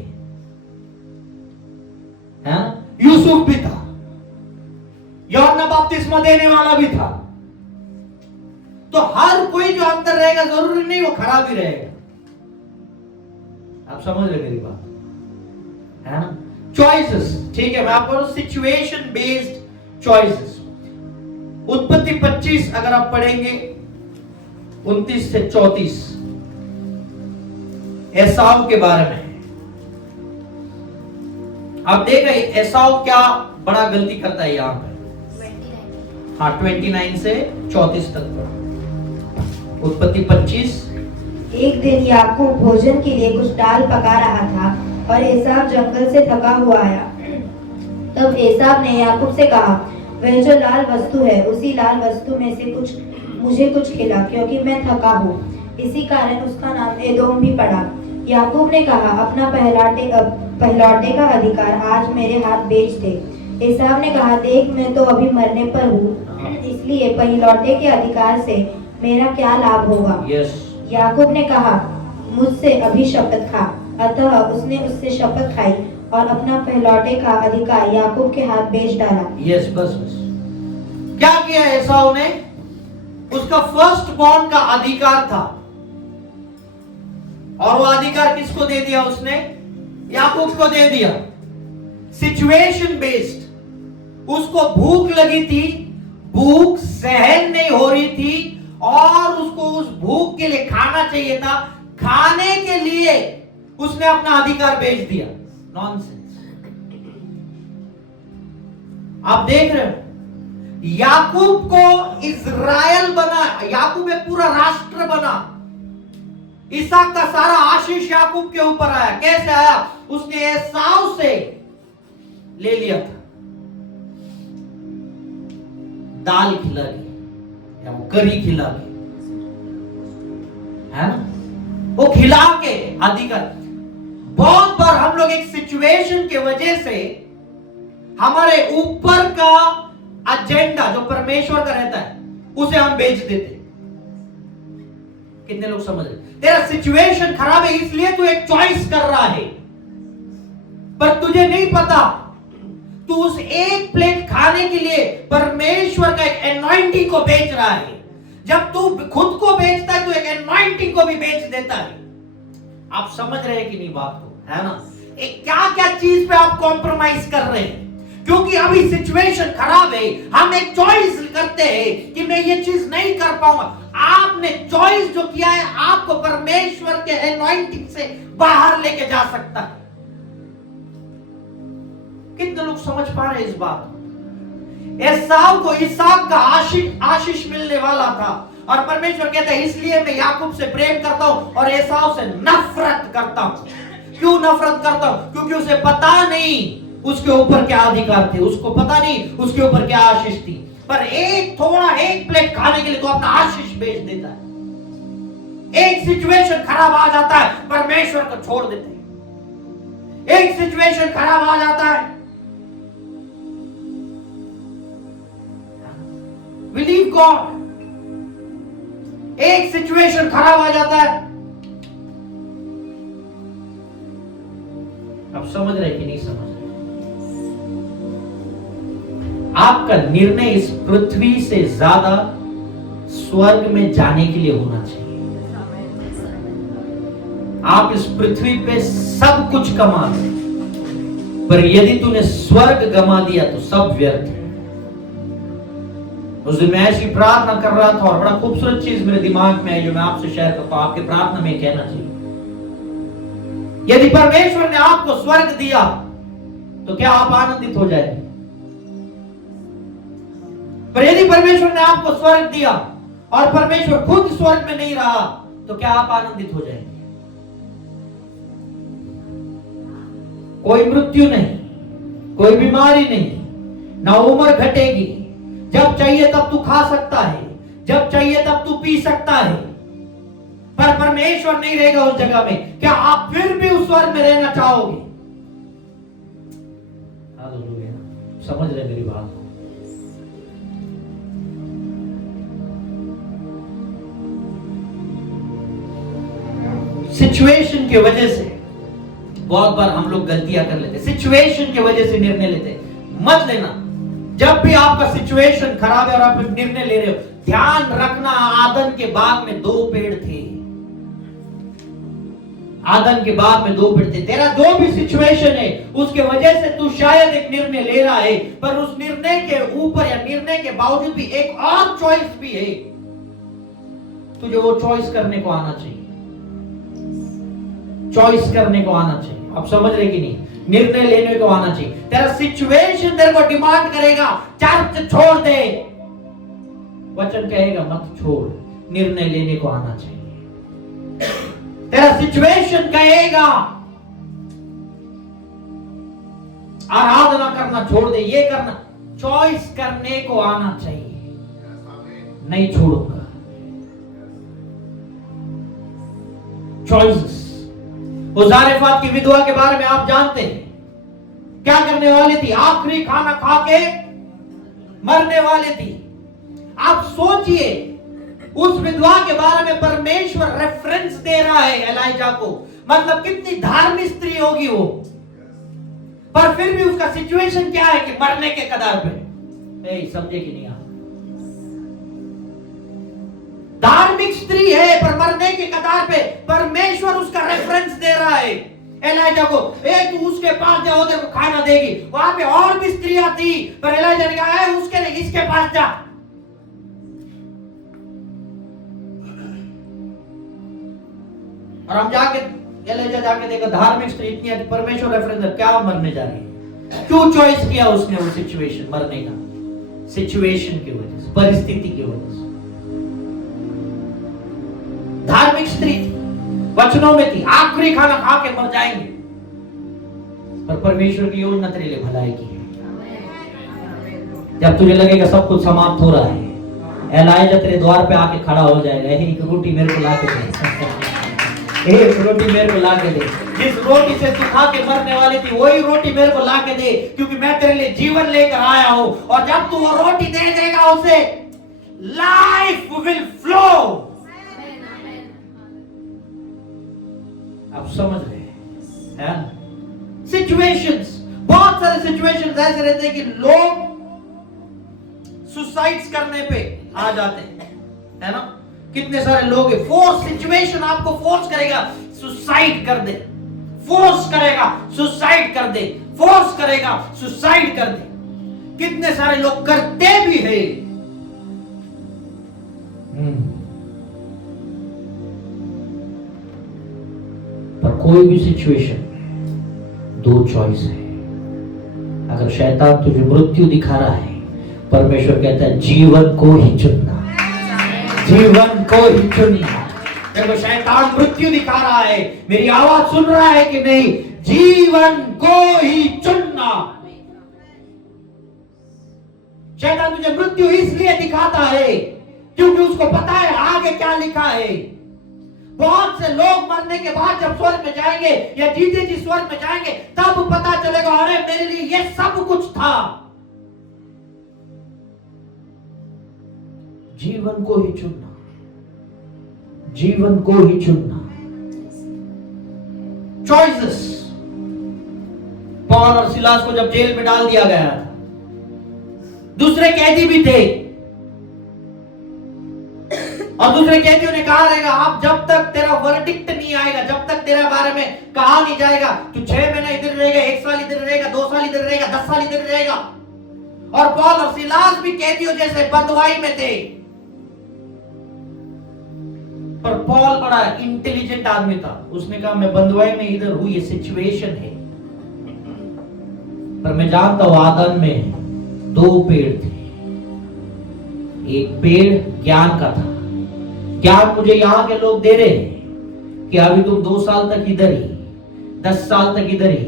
है ना? यूसुफ भी था, यूहन्ना बपतिस्मा देने वाला भी था। तो हर कोई जो अंदर रहेगा जरूरी नहीं वो खराब ही रहेगा। आप समझ रहे मेरी बात, है ना? चॉइसेस, ठीक है। मैं आपको सिचुएशन बेस्ड चॉइसेस। उत्पत्ति 25 अगर आप पढ़ेंगे 29 से 34, एसाव के बारे में आप देख रहे एसाव क्या बड़ा गलती करता है यहां पे। हाँ, 29 से 34 तक उत्पत्ति 25। एक दिन याकूब भोजन के लिए कुछ दाल पका रहा था और एसाव जंगल से थका हुआ आया। तब एसाव ने याकूब से कहा, वह जो लाल वस्तु है उसी लाल वस्तु में से मुझे कुछ खिला, क्योंकि मैं थका हूँ। इसी कारण उसका नाम एदोम भी पड़ा। याकूब ने कहा, अपना पहलौठे का अधिकार आज मेरे हाथ बेच दे। एसाव ने कहा, देख मैं तो अभी मरने पर हूँ, इसलिए पहलौठे के अधिकार से मेरा क्या लाभ होगा। याकूब ने कहा, मुझसे अभी शपथ खा। अतः उसने उससे शपथ खाई और अपना पहलौठे का अधिकार याकूब के हाथ बेच डाला। बस क्या किया एसाव ने? उसका फर्स्ट बॉर्न का अधिकार था, और वो अधिकार किसको दे दिया उसने? याकूब को दे दिया। Situation based. उसको भूख लगी थी, भूख सहन नहीं हो रही थी, और उसको उस भूख के लिए खाना चाहिए था। खाने के लिए उसने अपना अधिकार बेच दिया। नॉनसेंस। आप देख रहे हो, याकूब को इजराइल बना, याकूब एक पूरा राष्ट्र बना। इसहाक का सारा आशीष याकूब के ऊपर आया। कैसे आया? उसने एसाव से ले लिया था। दाल खिला के या वो करी खिला के, है ना, वो खिला के अधिकार। बहुत बार हम लोग एक सिचुएशन के वजह से हमारे ऊपर का एजेंडा जो परमेश्वर का रहता है उसे हम बेच देते। कितने लोग समझ रहे? तेरा सिचुएशन खराब है इसलिए तू एक चॉइस कर रहा है, पर तुझे नहीं पता तू उस एक प्लेट खाने के लिए परमेश्वर का एक एनॉइंटिंग को बेच रहा है। जब तू खुद को बेचता है तो एक एनॉइंटिंग को भी बेच देता है। आप समझ रहे हैं कि नहीं बात को, है ना? एक क्या क्या चीज पे आप कॉम्प्रोमाइज कर रहे हैं, क्योंकि अभी सिचुएशन खराब है। हम एक चॉइस करते हैं कि मैं ये चीज नहीं कर पाऊंगा। आपने चॉइस जो किया है आपको परमेश्वर के एनॉइंटिंग से बाहर लेके जा सकता है। कितने लोग समझ पा रहे हैं इस बात को? एसाव को इसहाक का आशीष मिलने वाला था, और परमेश्वर कहता है इसलिए मैं याकूब से प्रेम करता हूं और एसाव से नफरत करता हूं। क्यों नफरत करता हूं? क्योंकि उसे पता नहीं उसके ऊपर क्या अधिकार थे, उसको पता नहीं उसके ऊपर क्या आशीष थी। पर एक प्लेट खाने के लिए तो अपना आशीष बेच देता है। एक सिचुएशन खराब आ जाता है, परमेश्वर को छोड़ देते हैं। एक सिचुएशन खराब आ जाता है, बिलीव गॉड। एक सिचुएशन खराब आ जाता है। आप समझ रहे कि नहीं समझ रहे? आपका निर्णय इस पृथ्वी से ज्यादा स्वर्ग में जाने के लिए होना चाहिए। आप इस पृथ्वी पे सब कुछ कमा लें, पर यदि तूने स्वर्ग गमा दिया तो सब व्यर्थ है। उस दिन मैं ऐसी प्रार्थना कर रहा था और बड़ा खूबसूरत चीज मेरे दिमाग में आई जो मैं आपसे शेयर करता हूं। आपके प्रार्थना में कहना चाहिए, यदि परमेश्वर ने आपको स्वर्ग दिया तो क्या आप आनंदित हो जाएंगे? पर यदि परमेश्वर ने आपको स्वर्ग दिया और परमेश्वर खुद स्वर्ग में नहीं रहा तो क्या आप आनंदित हो जाएंगे? कोई मृत्यु नहीं, कोई बीमारी नहीं, ना उम्र घटेगी। जब चाहिए तब तू खा सकता है, जब चाहिए तब तू पी सकता है, पर परमेश्वर नहीं रहेगा उस जगह में। क्या आप फिर भी उस स्वर्ग में रहना चाहोगे? हालेलुया। समझ रहे मेरी बात? सिचुएशन की वजह से बहुत बार हम लोग गलतियां कर लेते, सिचुएशन की वजह से निर्णय लेते। मत लेना। जब भी आपका सिचुएशन खराब है और आप निर्णय ले रहे हो, ध्यान रखना आदन के बाग में 2 पेड़ थे। आदन के बाग में 2 पेड़ थे। तेरा जो भी सिचुएशन है उसके वजह से तू शायद एक निर्णय ले रहा है, पर उस निर्णय के ऊपर या निर्णय के बावजूद भी एक और चॉइस भी है। तुझे वो चॉइस करने को आना चाहिए। चॉइस करने को आना चाहिए। आप समझ रहे कि नहीं? निर्णय लेने को आना चाहिए। तेरा सिचुएशन तेरे को डिमांड करेगा चर्च छोड़ दे, वचन कहेगा मत छोड़, निर्णय लेने को आना चाहिए। तेरा सिचुएशन कहेगा आराधना करना छोड़ दे, ये करना, चॉइस करने को आना चाहिए। नहीं छोड़ूंगा। चॉइसेस। उस जारेफात की विधवा के बारे में आप जानते हैं, क्या करने वाली थी? आखिरी खाना खा के मरने वाली थी। आप सोचिए, उस विधवा के बारे में परमेश्वर रेफरेंस दे रहा है एलाइजा को। मतलब कितनी धार्मिक स्त्री होगी वो, पर फिर भी उसका सिचुएशन क्या है कि मरने के कगार पे। समझे कि नहीं आप? धार्मिक स्त्री है पर मरने के कगार पे, परमेश्वर उसका रेफरेंस दे रहा है एलाइजा को, ए तू उसके पास जा, वो तेरे को खाना देगी। वहां पे और भी स्त्रियां थी पर एलाइजा ने कहा है उसके लिए इसके पास जा। और हम जाके एलाइजा जाके देखा धार्मिक स्त्री इतनी है, परमेश्वर रेफरेंस क्या मरने जा रही है, क्यों चॉइस किया उसने वो सिचुएशन मरने का, सिचुएशन की वजह से, परिस्थिति की वजह से। धार्मिक स्त्री थी, वचनों में थी, आखिरी खाना खा के मर जाएंगे, पर परमेश्वर की योजना तेरे लिए भलाई की है। जब तुझे लगेगा सब कुछ समाप्त हो रहा है, एलाइजा तेरे द्वार पे आके खड़ा हो जाएगा, एक रोटी मेरे को लाके दे, एक रोटी मेरे को लाके दे, जिस रोटी से तू खा के मरने वाली थी वही रोटी मेरे को लाके दे, क्योंकि मैं तेरे लिए जीवन लेकर आया हूं। और जब तू वो रोटी दे देगा उसे, लाइफ विल फ्लो। आप समझ रहे हैं? सिचुएशंस, बहुत सारे सिचुएशंस ऐसे रहते हैं कि लोग सुसाइड्स करने पे आ जाते हैं, है ना? कितने सारे लोग हैं, फोर्स सिचुएशन आपको फोर्स करेगा सुसाइड कर दे, फोर्स करेगा सुसाइड कर दे, फोर्स करेगा सुसाइड कर दे। कितने सारे लोग करते भी हैं। पर कोई भी सिचुएशन, दो चॉइस है। अगर शैतान तुझे मृत्यु दिखा रहा है, परमेश्वर कहता है जीवन को ही चुनना, जीवन को ही चुनना। देखो शैतान मृत्यु दिखा रहा है, मेरी आवाज सुन रहा है कि नहीं? जीवन को ही चुनना। शैतान तुझे मृत्यु इसलिए दिखाता है क्योंकि उसको पता है आगे क्या लिखा है। बहुत से लोग मरने के बाद जब स्वर्ग में जाएंगे या जीते जी स्वर्ग में जाएंगे, तब पता चलेगा अरे मेरे लिए ये सब कुछ था। जीवन को ही चुनना, जीवन को ही चुनना। चॉइसेस। पौल और सिलास को जब जेल में डाल दिया गया था, दूसरे कैदी भी थे और दूसरे कैदियों ने कहा रहेगा आप जब तक तेरा वर्डिक्ट नहीं आएगा, जब तक तेरे बारे में कहा नहीं जाएगा, तू 6 महीने इधर रहेगा, 1 साल इधर रहेगा, 2 साल इधर रहेगा, 10 साल इधर रहेगा। और पौल और सिलास भी कैदियों जैसे बंधुआई में थे, पर पौल बड़ा इंटेलिजेंट आदमी था। उसने कहा मैं बंधुआई में इधर हूं, ये सिचुएशन है, पर मैं जानता हूं आदन में 2 पेड़ थे। एक पेड़ ज्ञान का था, ज्ञान मुझे यहां के लोग दे रहे हैं कि अभी तुम 2 साल तक इधर ही, 10 साल तक इधर ही,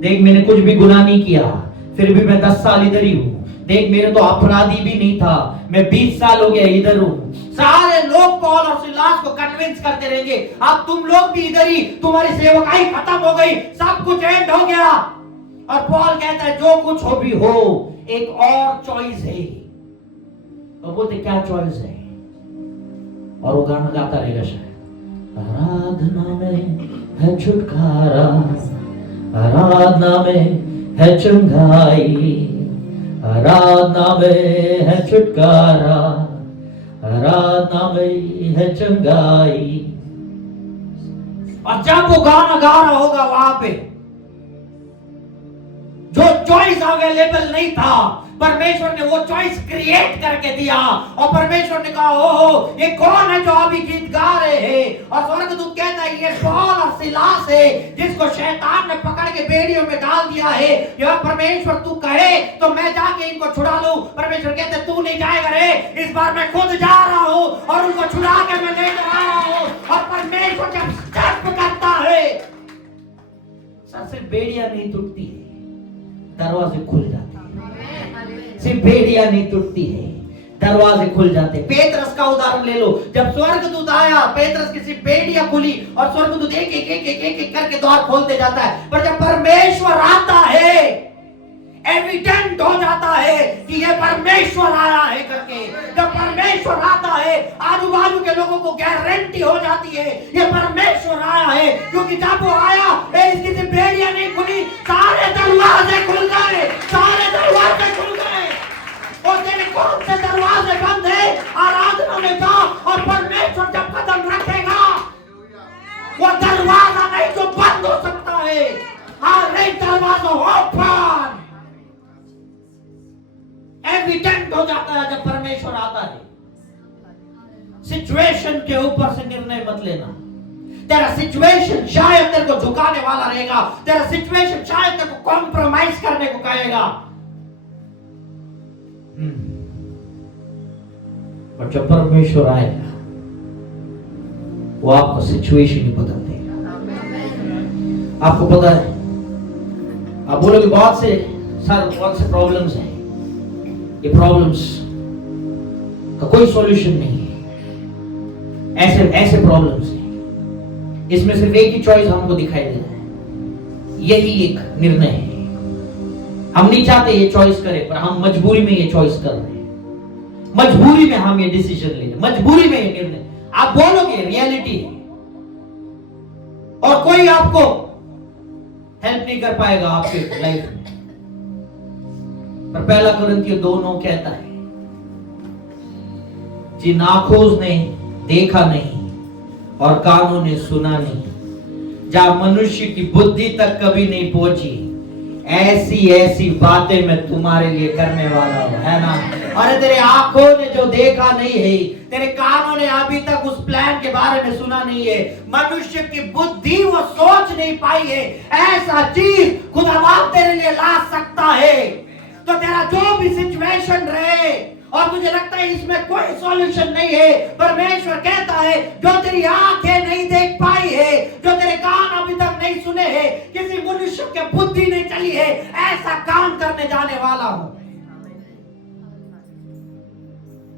देख मैंने कुछ भी गुनाह नहीं किया, फिर भी मैं 10 साल इधर ही हूं, देख मेरे तो अपराधी भी नहीं था, मैं 20 साल हो गया इधर हूं। सारे लोग पौल और सिलास को कन्विंस करते रहेंगे अब तुम लोग भी इधर ही, तुम्हारी सेवकाई खत्म हो गई, सब कुछ एंड हो गया। और पौल कहता है जो कुछ हो भी हो, एक और चॉइस है। और बोलते क्या चॉइस है? और वो गाना गाता रहेगा शायद, आराधना में है छुटकारा, आराधना में है चंगाई, आराधना में है छुटकारा, आराधना में है चंगाई। और जब वो गाना गा रहा होगा वहां पे जो चॉइस अवेलेबल नहीं था, परमेश्वर ने वो चॉइस क्रिएट करके दिया। और परमेश्वर ने कहा ओहो ये कौन है जो अभी गीत गा रहे हैं? और स्वर्गदूत कहता है ये पौल और सिलास है, जिसको शैतान ने पकड़ के बेड़ियों में डाल दिया है। यह परमेश्वर तू कहे तो मैं जाके इनको छुड़ा लूं। परमेश्वर कहते तू नहीं जाएगा रे, इस बार मैं खुद जा रहा हूं और उनको छुड़ा के मैं लेकर आ रहा हूं। और परमेश्वर जब स्टेप करता है, सिर्फ बेड़ियां नहीं टूटती है, दरवाजे खुल जाते हैं। सिर्फ बेड़ियां नहीं टूटती है, दरवाजे खुल जाते हैं। पेतरस का उदाहरण ले लो, जब स्वर्गदूत आया, पेतरस की सिर्फ बेड़ियां खुली और स्वर्गदूत एक एक करके द्वार खोलते जाता है। पर जब परमेश्वर आता है, एविडेंट हो जाता है कि ये परमेश्वर आया है करके। जब परमेश्वर आता है, आजू बाजू के लोगों को गारंटी हो जाती है ये परमेश्वर आया है, क्योंकि जब वो आया इसकी सिर्फ बेड़ियां नहीं खुली, सारे दरवाजे खुल गए, सारे दरवाजे खुल गए। और तेरे कौन से दरवाजे बंद है, आराधना में जा और परमेश्वर जब कदम रखेगा वो दरवाजा नहीं जो बंद हो सकता है, हर एक दरवाजा ओपन एविडेंट हो जाता है जब परमेश्वर आता है। सिचुएशन के ऊपर से निर्णय मत लेना। तेरा सिचुएशन शायद तेरे को झुकाने वाला रहेगा, तेरा सिचुएशन शायद तेरे को कॉम्प्रोमाइज करने को कहेगा, और जब परमेश्वर आएगा वो आपका सिचुएशन ही बदल देगा। आपको पता है, आप बोलोगे बहुत से प्रॉब्लम्स हैं, ये प्रॉब्लम्स का कोई सॉल्यूशन नहीं है, ऐसे प्रॉब्लम्स हैं। इसमें सिर्फ एक ही चॉइस हमको दिखाई दे रहा है, यही एक निर्णय है। हम नहीं चाहते ये चॉइस करें, पर हम मजबूरी में ये चॉइस कर रहे हैं, मजबूरी में हम ये डिसीजन ले रहे हैं, मजबूरी में ये निर्णय। आप बोलोगे रियलिटी है और कोई आपको हेल्प नहीं कर पाएगा आपके लाइफ में, पर पहला कुरिन्थियों 2:9 कहता है, जिन आंखों ने देखा नहीं और कानों ने सुना नहीं, जहां मनुष्य की बुद्धि तक कभी नहीं पहुंची, ऐसी बातें मैं तुम्हारे लिए करने वाला हूं, है ना। अरे तेरे आंखों ने जो देखा नहीं है, तेरे कानों ने अभी तक उस प्लान के बारे में सुना नहीं है, मनुष्य की बुद्धि वो सोच नहीं पाई है, ऐसा चीज खुदा बाप तेरे लिए ला सकता है। तो तेरा जो भी सिचुएशन रहे और तुझे लगता है इसमें कोई सॉल्यूशन नहीं है, परमेश्वर कहता है जो तेरी आंखें नहीं देख पाई है, जो तेरे कान अभी तक नहीं सुने हैं, किसी मनुष्य की बुद्धि नहीं चली है, ऐसा काम करने जाने वाला हूं।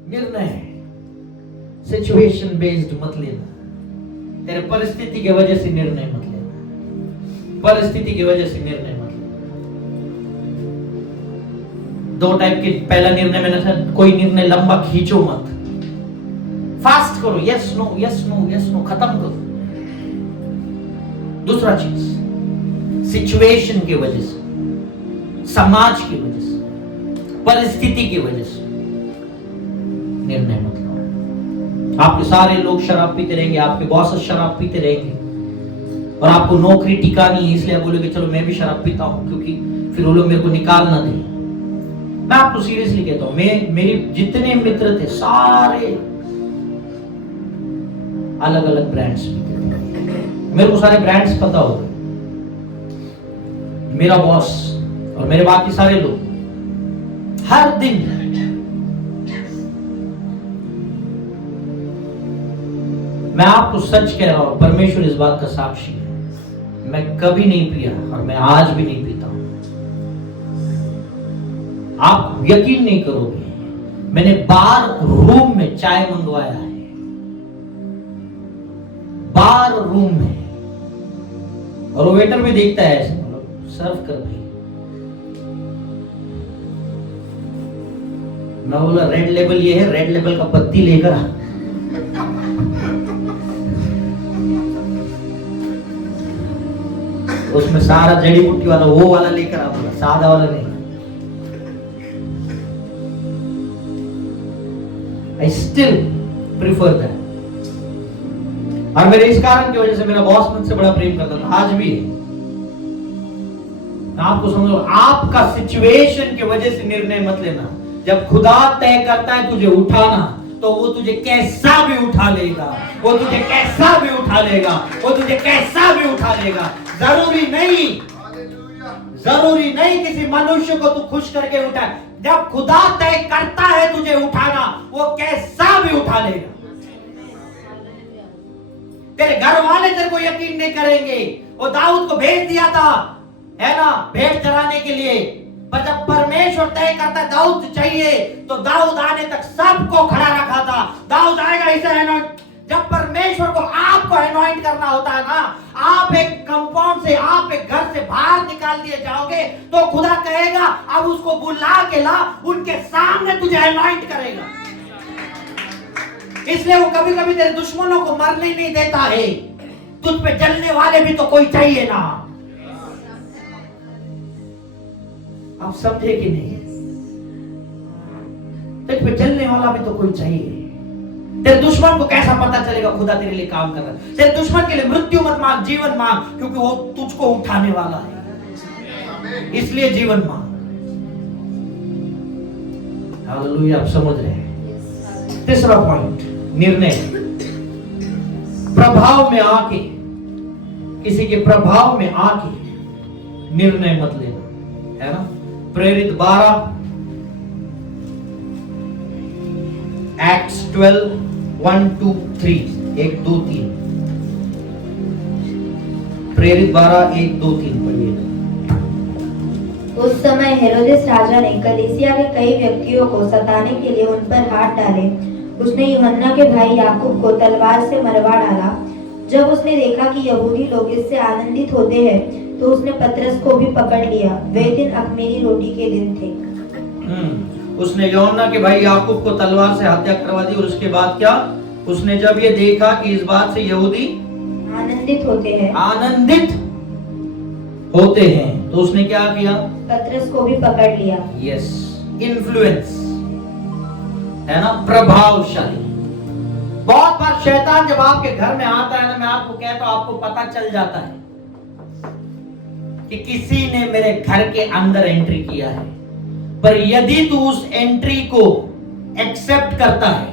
निर्णय सिचुएशन बेस्ड मत लेना, तेरे परिस्थिति की वजह से निर्णय मत लेना, परिस्थिति की वजह से निर्णय मत लेना। दो टाइप के, पहला निर्णय मैंने कहा कोई निर्णय लंबा खींचो मत, फास्ट करो, yes no yes no yes no, खत्म करो। दूसरा चीज, सिचुएशन की वजह से, समाज की वजह से, परिस्थिति की वजह से निर्णय मत लो। आपके सारे लोग शराब पीते रहेंगे, आपके बॉस शराब पीते रहेंगे और आपको नौकरी टिकानी है, इसलिए बोलोगे चलो मैं भी शराब पीता हूं क्योंकि फिर वो लोग मेरे को निकाल ना दें। मैं आपको सीरियसली कहता हूं, मेरे जितने मित्र थे सारे अलग अलग ब्रांड्स पीते थे, मेरे को सारे ब्रांड्स पता हो गए। मेरा बॉस और मेरे बाकी सारे लोग हर दिन मैं आपको सच कह रहा हूं, परमेश्वर इस बात का साक्षी है, मैं कभी नहीं पिया और मैं आज भी नहीं पीता हूं। आप यकीन नहीं करोगे, मैंने बार रूम में चाय मंगवाया है, बार रूम में, और वो वेटर भी देखता है ऐसे, मतलब सर्व कर भाई। मैं बोला रेड लेबल ये है, रेड लेबल का पत्ती लेकर आ। उसमें सारा जड़ी बूटी वाला वो वाला लेकर आ, बोला सादा वाला नहीं। I still prefer that। और मेरे इस कारण की वजह से मेरा बॉस मुझसे बड़ा प्रेम करता था, आज भी है। आपको समझो, आपका सिचुएशन की वजह से निर्णय मत लेना। जब खुदा तय करता है तुझे उठाना, तो वो तुझे कैसा भी उठा लेगा, वो तुझे कैसा भी उठा लेगा, वो तुझे कैसा भी उठा लेगा। जरूरी नहीं किसी मनुष्य को तू खुश करके उठा। जब खुदा तय करता है तुझे उठाना, वो कैसा भी उठा लेगा। तेरे घर वाले तेरे को यकीन नहीं करेंगे। वो दाऊद को भेज दिया था, है ना, भेंट चढ़ाने के लिए, पर जब परमेश्वर तय करता है दाऊद चाहिए, तो दाऊद आने तक सबको खड़ा रखा था। दाऊद आएगा इसे एनॉइंट। जब परमेश्वर को आपको एनॉइंट करना होता है ना, आप एक कंपाउंड से, आप एक घर से बाहर निकाल दिए जाओगे, तो खुदा कहेगा अब उसको बुला के ला, उनके सामने तुझे एनॉइंट करेगा। इसलिए वो कभी कभी तेरे दुश्मनों को मरने नहीं देता है, तुझ पे जलने वाले भी तो कोई चाहिए ना। आप समझे कि नहीं? तेरे पे जलने वाला भी तो कोई चाहिए। तेरे दुश्मन को कैसा पता चलेगा खुदा तेरे लिए काम कर रहा है? तेरे दुश्मन के लिए मृत्यु मत मांग, जीवन मांग, क्योंकि वो तुझको उठाने वाला है, इसलिए जीवन मांग। हालेलुया, आप समझ रहे हैं? तीसरा पॉइंट, निर्णय। प्रभाव में आके, किसी के प्रभाव में आके निर्णय मत लेना, है ना? प्रेरित 12, एक्ट्स 12, 1, 2, 3, 1, 2, 3। प्रेरित 12, 1, 2, 3 पढ़िए। उस समय हेरोदेस राजा ने कलीसिया के कई व्यक्तियों को सताने के लिए उन पर हाथ डाले। उसने यूहन्ना के भाई याकूब को तलवार से मरवा डाला। जब उसने देखा कि यहूदी लोग इससे आनंदित होते हैं, तो उसने पतरस को भी पकड़ लिया। वे दिन अख़मीरी रोटी के दिन थे। उसने यूहन्ना के भाई याकूब को तलवार से हत्या करवा दी, और उसके बाद क्या? उसने जब ये देखा कि इस बात से यहूदी आनंदित होते हैं, तो उसने क्या किया? पतरस को भी पकड़ लिया। यस, इन्फ्लुएंस, है ना? प्रभावशाली। बहुत बार शैतान जब आपके घर में आता है ना, मैं आपको कहता हूं, आपको पता चल जाता है कि किसी ने मेरे घर के अंदर एंट्री किया है। पर यदि तू उस एंट्री को एक्सेप्ट करता है,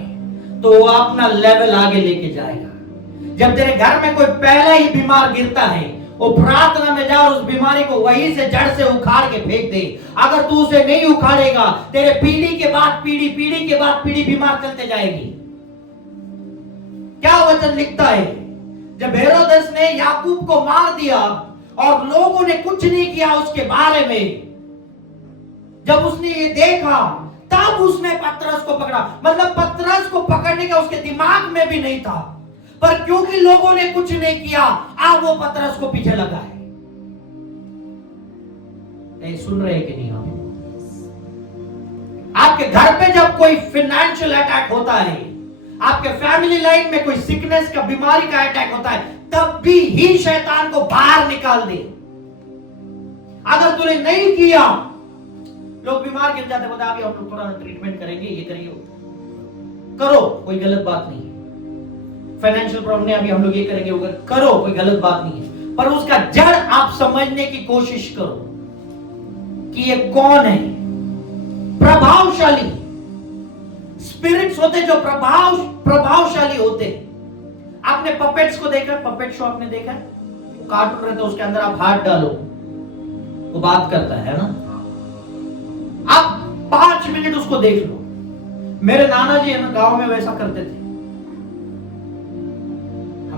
तो वो अपना लेवल आगे लेके जाएगा। जब तेरे घर में कोई पहले ही बीमार गिरता है, वो प्रार्थना में जा और उस बीमारी को वहीं से जड़ से उखाड़ के फेंक दे। अगर तू उसे नहीं उखाड़ेगा, तेरे पीढ़ी के बाद पीढ़ी, पीढ़ी के बाद पीढ़ी बीमार चलते जाएगी। क्या वचन लिखता है? जब हेरोदेस ने याकूब को मार दिया और लोगों ने कुछ नहीं किया उसके बारे में, जब उसने ये देखा, तब उसने पतरस को पकड़ा। मतलब पतरस को पकड़ने का उसके दिमाग में भी नहीं था, पर क्योंकि लोगों ने कुछ नहीं किया, अब वो पतरस को पीछे लगा है। सुन रहे हैं कि नहीं आप? आपके घर पे जब कोई फाइनेंशियल अटैक होता है, आपके फैमिली लाइन में कोई सिकनेस का, बीमारी का अटैक होता है, तब भी ही शैतान को बाहर निकाल दे। अगर तूने नहीं किया, लोग बीमार गिर जाते, बोलते अभी हम लोग थोड़ा ट्रीटमेंट करेंगे, ये करिए, करो, कोई गलत बात नहीं है। फाइनेंशियल प्रॉब्लम है, अभी हम लोग ये करेंगे, वो करो, कोई गलत बात नहीं है। पर उसका जड़ आप समझने की कोशिश करो कि ये कौन है। प्रभावशाली स्पिरिट्स होते जो प्रभावशाली होते। आपने पपेट्स को देखा? पपेट शो आपने देखा? कार्टून रहता है, उसके अंदर आप हाथ डालो, वो बात करता है ना? आप 5 मिनट उसको देख लो। मेरे नाना जी है ना, गांव में वैसा करते थे।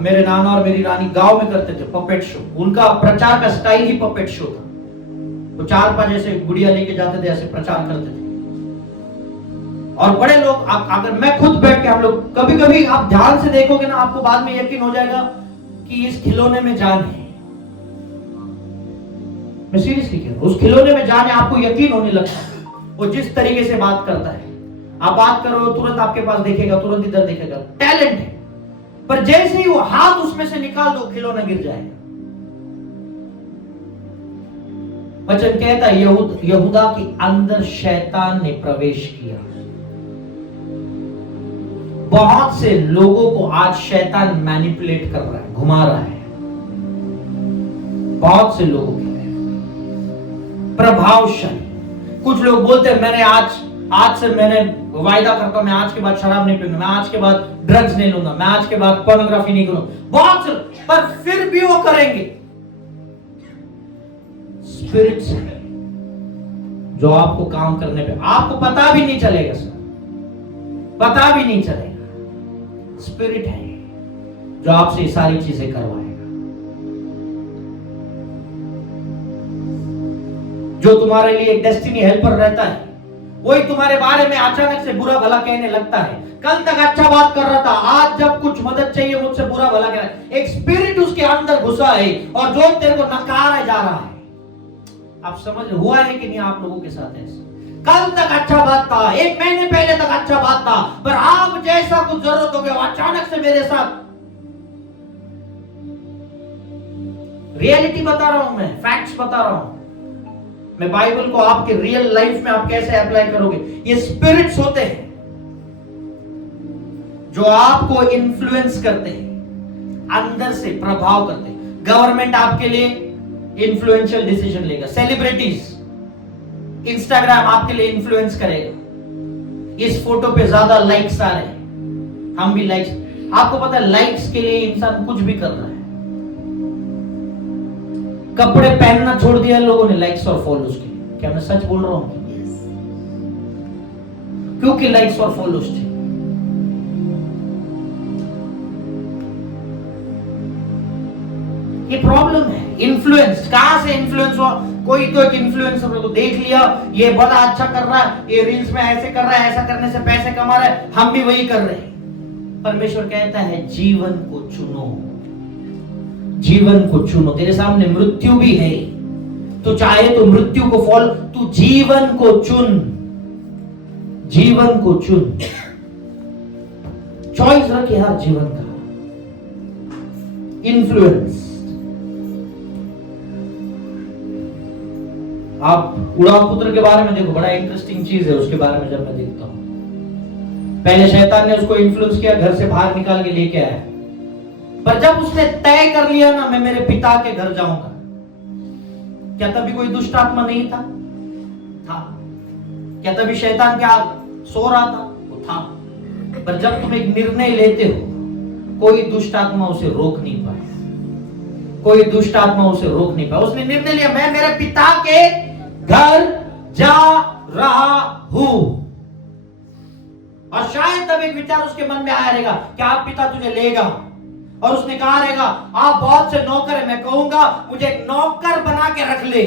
मेरे नाना और मेरी रानी गांव में करते थे पपेट शो। उनका प्रचार का स्टाइल ही पपेट शो था। तो 4-5 ऐसे गुड़िया लेके जाते थे, ऐसे प्रचार करते थे। और बड़े लोग, अगर मैं खुद बैठ के, हम लोग कभी कभी आप ध्यान से देखोगे ना, आपको बाद में यकीन हो जाएगा कि इस खिलौने में जान है। मैं सीरियसली कह रहा हूं, उस खिलौने में जान है, आपको यकीन होने लगता है। वो जिस तरीके से बात करता है, आप बात करो तुरंत आपके पास देखेगा, तुरंत इधर देखेगा, टैलेंट है। पर जैसे ही वो हाथ उसमें से निकाल दो, खिलौना गिर जाएगा। वचन कहता है यहूदा के अंदर शैतान ने प्रवेश किया। बहुत से लोगों को आज शैतान मैनिपुलेट कर रहा है, घुमा रहा है। बहुत से लोगों के प्रभावशाली। कुछ लोग बोलते हैं मैंने आज से मैंने वायदा करता हूं, मैं आज के बाद शराब नहीं पीऊंगा, मैं आज के बाद ड्रग्स नहीं लूंगा, मैं आज के बाद पोर्नोग्राफी नहीं करूंगा। बहुत से, पर फिर भी वो करेंगे। स्पिरिट्स जो आपको काम करने पे आपको पता भी नहीं चलेगा सर, पता भी नहीं चलेगा। स्पिरिट है जो आपसे सारी चीजें करवाएगा। जो तुम्हारे लिए एक डेस्टिनी हेल्पर रहता है, वही तुम्हारे बारे में अचानक से बुरा भला कहने लगता है। कल तक अच्छा बात कर रहा था, आज जब कुछ मदद चाहिए मुझसे बुरा भला कह रहा है। एक स्पिरिट उसके अंदर घुसा है और जो तेरे को नकारा जा रहा है। आप समझ हुआ है कि नहीं आप लोगों के साथ ऐसा? कल तक अच्छा बात था, 1 महीने पहले तक अच्छा बात था, पर आप जैसा कुछ जरूरत हो गया अचानक से मेरे साथ। रियलिटी बता रहा हूं, मैं फैक्ट्स बता रहा हूं। मैं बाइबल को आपके रियल लाइफ में आप कैसे अप्लाई करोगे। ये स्पिरिट्स होते हैं जो आपको इन्फ्लुएंस करते हैं, अंदर से प्रभाव करते हैं। गवर्नमेंट आपके लिए इन्फ्लुएंशियल डिसीजन लेगा, सेलिब्रिटीज, इंस्टाग्राम आपके लिए इन्फ्लुएंस करेगा। इस फोटो पे ज्यादा लाइक्स आ रहे हैं, हम भी लाइक्स। आपको पता है लाइक्स के लिए इंसान कुछ भी कर रहा है। कपड़े पहनना छोड़ दिया लोगों ने लाइक्स और फॉलोज के लिए। क्या मैं सच बोल रहा हूं? क्योंकि लाइक्स और फॉलोज थे। ये प्रॉब्लम है। इन्फ्लुएंस कहां से इन्फ्लुएंस हुआ? कोई तो एक इन्फ्लुएंसर को देख लिया, ये बड़ा अच्छा कर रहा है, ये रील्स में ऐसे कर रहा है, ऐसा करने से पैसे कमा रहा है, हम भी वही कर रहे हैं। परमेश्वर कहता है जीवन को चुनो, जीवन को चुनो। तेरे सामने मृत्यु भी है, तो चाहे तो मृत्यु को फॉलो, तू जीवन को चुन, जीवन को चुन। चॉइस रख यार जीवन का। इन्फ्लुएंस, आप उड़ान पुत्र के बारे में देखो, बड़ा इंटरेस्टिंग चीज है उसके बारे में। जब मैं देखता हूं, पहले शैतान ने उसको इन्फ्लुएंस किया, घर से बाहर निकाल के लेके आया, पर जब उसने तय कर लिया ना मैं मेरे पिता के घर जाऊंगा, क्या तभी कोई दुष्ट आत्मा नहीं था? था। क्या तभी शैतान क्या सो रहा था? वो था। पर जब तुम एक निर्णय लेते हो, कोई दुष्ट आत्मा उसे रोक नहीं पाया, कोई दुष्ट आत्मा उसे रोक नहीं पाया। उसने निर्णय लिया, मैं मेरे पिता के घर जा रहा हूं। और शायद तब एक विचार उसके मन में आया रहेगा, क्या आप पिता तुझे लेगा? और उसने कहा रहेगा, आप बहुत से नौकर है, मैं कहूंगा मुझे एक नौकर बना के रख ले,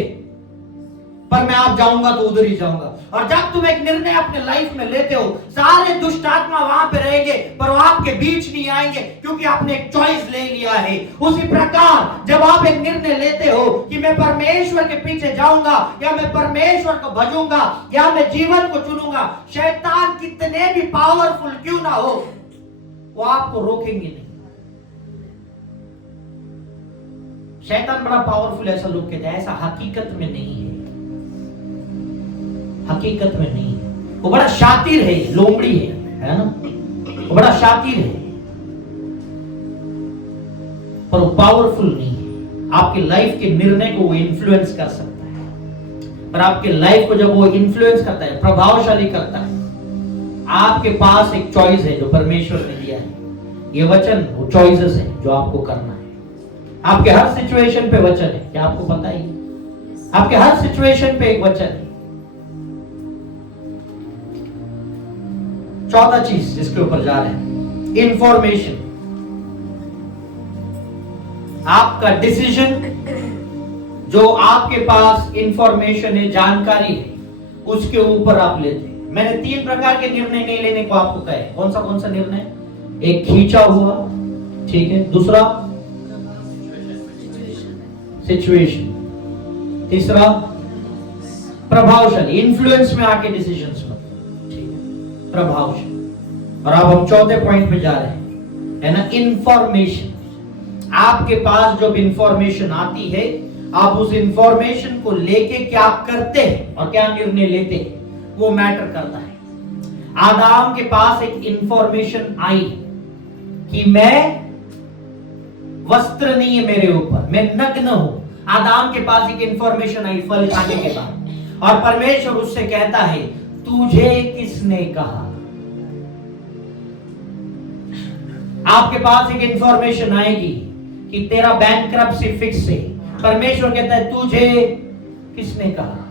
पर मैं आप जाऊंगा तो उधर ही जाऊंगा। और जब तुम एक निर्णय अपने लाइफ में लेते हो, सारे दुष्ट आत्मा वहां पे रहेंगे, पर वो आपके बीच नहीं आएंगे, क्योंकि आपने एक चॉइस ले लिया है। उसी प्रकार जब आप एक निर्णय लेते हो कि मैं परमेश्वर के पीछे जाऊंगा, या मैं परमेश्वर को भजूंगा, या मैं जीवन को चुनूंगा, शैतान कितने भी पावरफुल क्यों ना हो, वो आपको रोकेंगे नहीं। शैतान बड़ा पावरफुल, ऐसा लोग कहते हैं, ऐसा हकीकत में नहीं है, हकीकत में नहीं है। वो बड़ा शातिर है, लोमड़ी है ना, वो बड़ा शातिर है, पर वो पावरफुल नहीं है। आपके लाइफ के निर्णय को वो इन्फ्लुएंस कर सकता है, पर आपके लाइफ को जब वो इन्फ्लुएंस करता है, प्रभावशाली करता है, आपके पास एक चॉइस है जो परमेश्वर ने दिया है। ये वचन वो चॉइसेस है जो आपको करना है। आपके हर सिचुएशन पे वचन है, क्या आपको पता है? आपके हर सिचुएशन पे एक वचन है। चौथा चीज जिसके ऊपर जा रहे हैं, इंफॉर्मेशन। आपका डिसीजन, जो आपके पास इंफॉर्मेशन है, जानकारी है, उसके ऊपर आप लेते हैं। मैंने 3 प्रकार के निर्णय नहीं लेने को आपको कहा है। कौन सा निर्णय? एक खींचा हुआ, ठीक है, दूसरा सिचुएशन, तीसरा प्रभावशाली, इन्फ्लुएंस में आके डिसीजंस में, ठीक है, प्रभावशाली। और अब हम चौथे पॉइंट पे जा रहे हैं, है ना, इंफॉर्मेशन। आपके पास जब इंफॉर्मेशन आती है, आप उस इंफॉर्मेशन को लेके क्या करते हैं और क्या निर्णय लेते हैं, वो मैटर करता है। आदाम के पास एक इंफॉर्मेशन आई कि मैं वस्त्र नहीं है मेरे ऊपर, मैं नग्न हूं। आदाम के पास एक इंफॉर्मेशन आई फल खाने के बाद, और परमेश्वर उससे कहता है, तुझे किसने कहा? आपके पास एक इंफॉर्मेशन आएगी कि तेरा बैंकरप्सी फिक्स है। परमेश्वर कहता है, तुझे किसने कहा?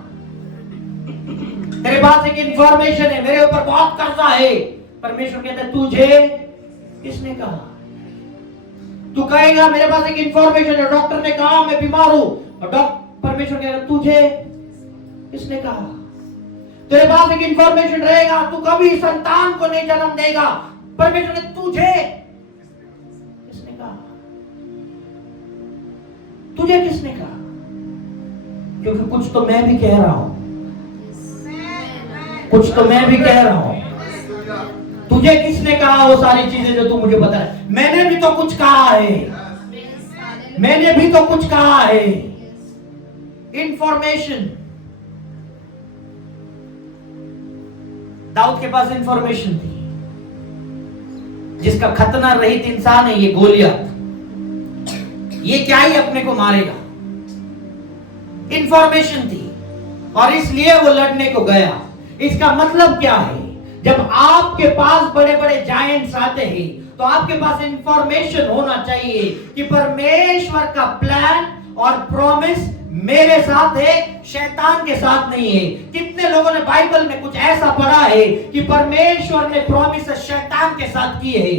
तेरे पास एक इंफॉर्मेशन है, मेरे ऊपर बहुत कर्जा है। परमेश्वर कहता है, तुझे किसने कहा? तू कहेगा मेरे पास एक इंफॉर्मेशन है, डॉक्टर ने कहा मैं बीमार हूं, और परमेश्वर कहेगा, तुझे किसने कहा? तेरे पास एक इंफॉर्मेशन रहेगा, तू कभी संतान को नहीं जन्म देगा। परमेश्वर ने तुझे किसने कहा? तुझे किसने कहा? क्योंकि कुछ तो मैं भी कह रहा हूं, कुछ तो मैं भी कह रहा हूं। तुझे किसने कहा वो सारी चीजें जो तू मुझे बता रहा है? मैंने भी तो कुछ कहा है, मैंने भी तो कुछ कहा है। इंफॉर्मेशन। दाऊद के पास इंफॉर्मेशन थी, जिसका खतना रहित इंसान है ये गोलियत, ये क्या ही अपने को मारेगा। इंफॉर्मेशन थी और इसलिए वो लड़ने को गया। इसका मतलब क्या है? जब आपके पास बड़े बड़े जायंट्स आते हैं तो आपके पास इंफॉर्मेशन होना चाहिए कि परमेश्वर का प्लान और प्रॉमिस मेरे साथ है, शैतान के साथ नहीं है। कितने लोगों ने बाइबल में कुछ ऐसा पढ़ा है कि परमेश्वर ने प्रॉमिस शैतान के साथ की है?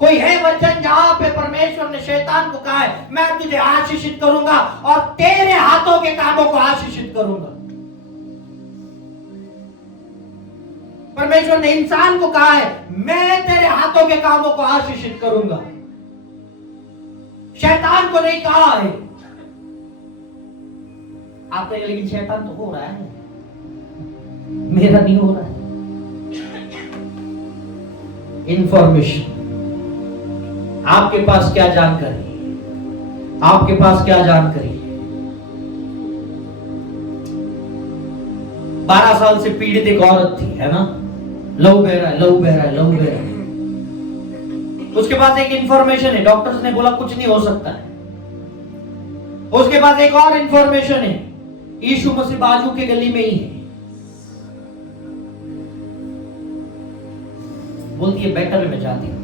कोई है वचन जहां पे परमेश्वर ने शैतान को कहा है मैं तुझे आशीषित करूंगा और तेरे हाथों के कामों को आशीषित करूंगा? परमेश्वर ने इंसान को कहा है मैं तेरे हाथों के कामों को आशीषित करूंगा। शैतान को नहीं कहा है। आप तो लेकिन शैतान तो हो रहा है, मेरा नहीं हो रहा है। इंफॉर्मेशन, आपके पास क्या जानकारी, आपके पास क्या जानकारी? 12 साल से पीड़ित एक औरत थी, है ना, लहू बह रहा है, लहू बह रहा है, लहू बह रहा है। उसके पास एक इंफॉर्मेशन है, डॉक्टर्स ने बोला कुछ नहीं हो सकता है। उसके पास एक और इंफॉर्मेशन है, यीशु मसीह बाजू के गली में ही है। बोलती है बेटर है मैं जाती हूं।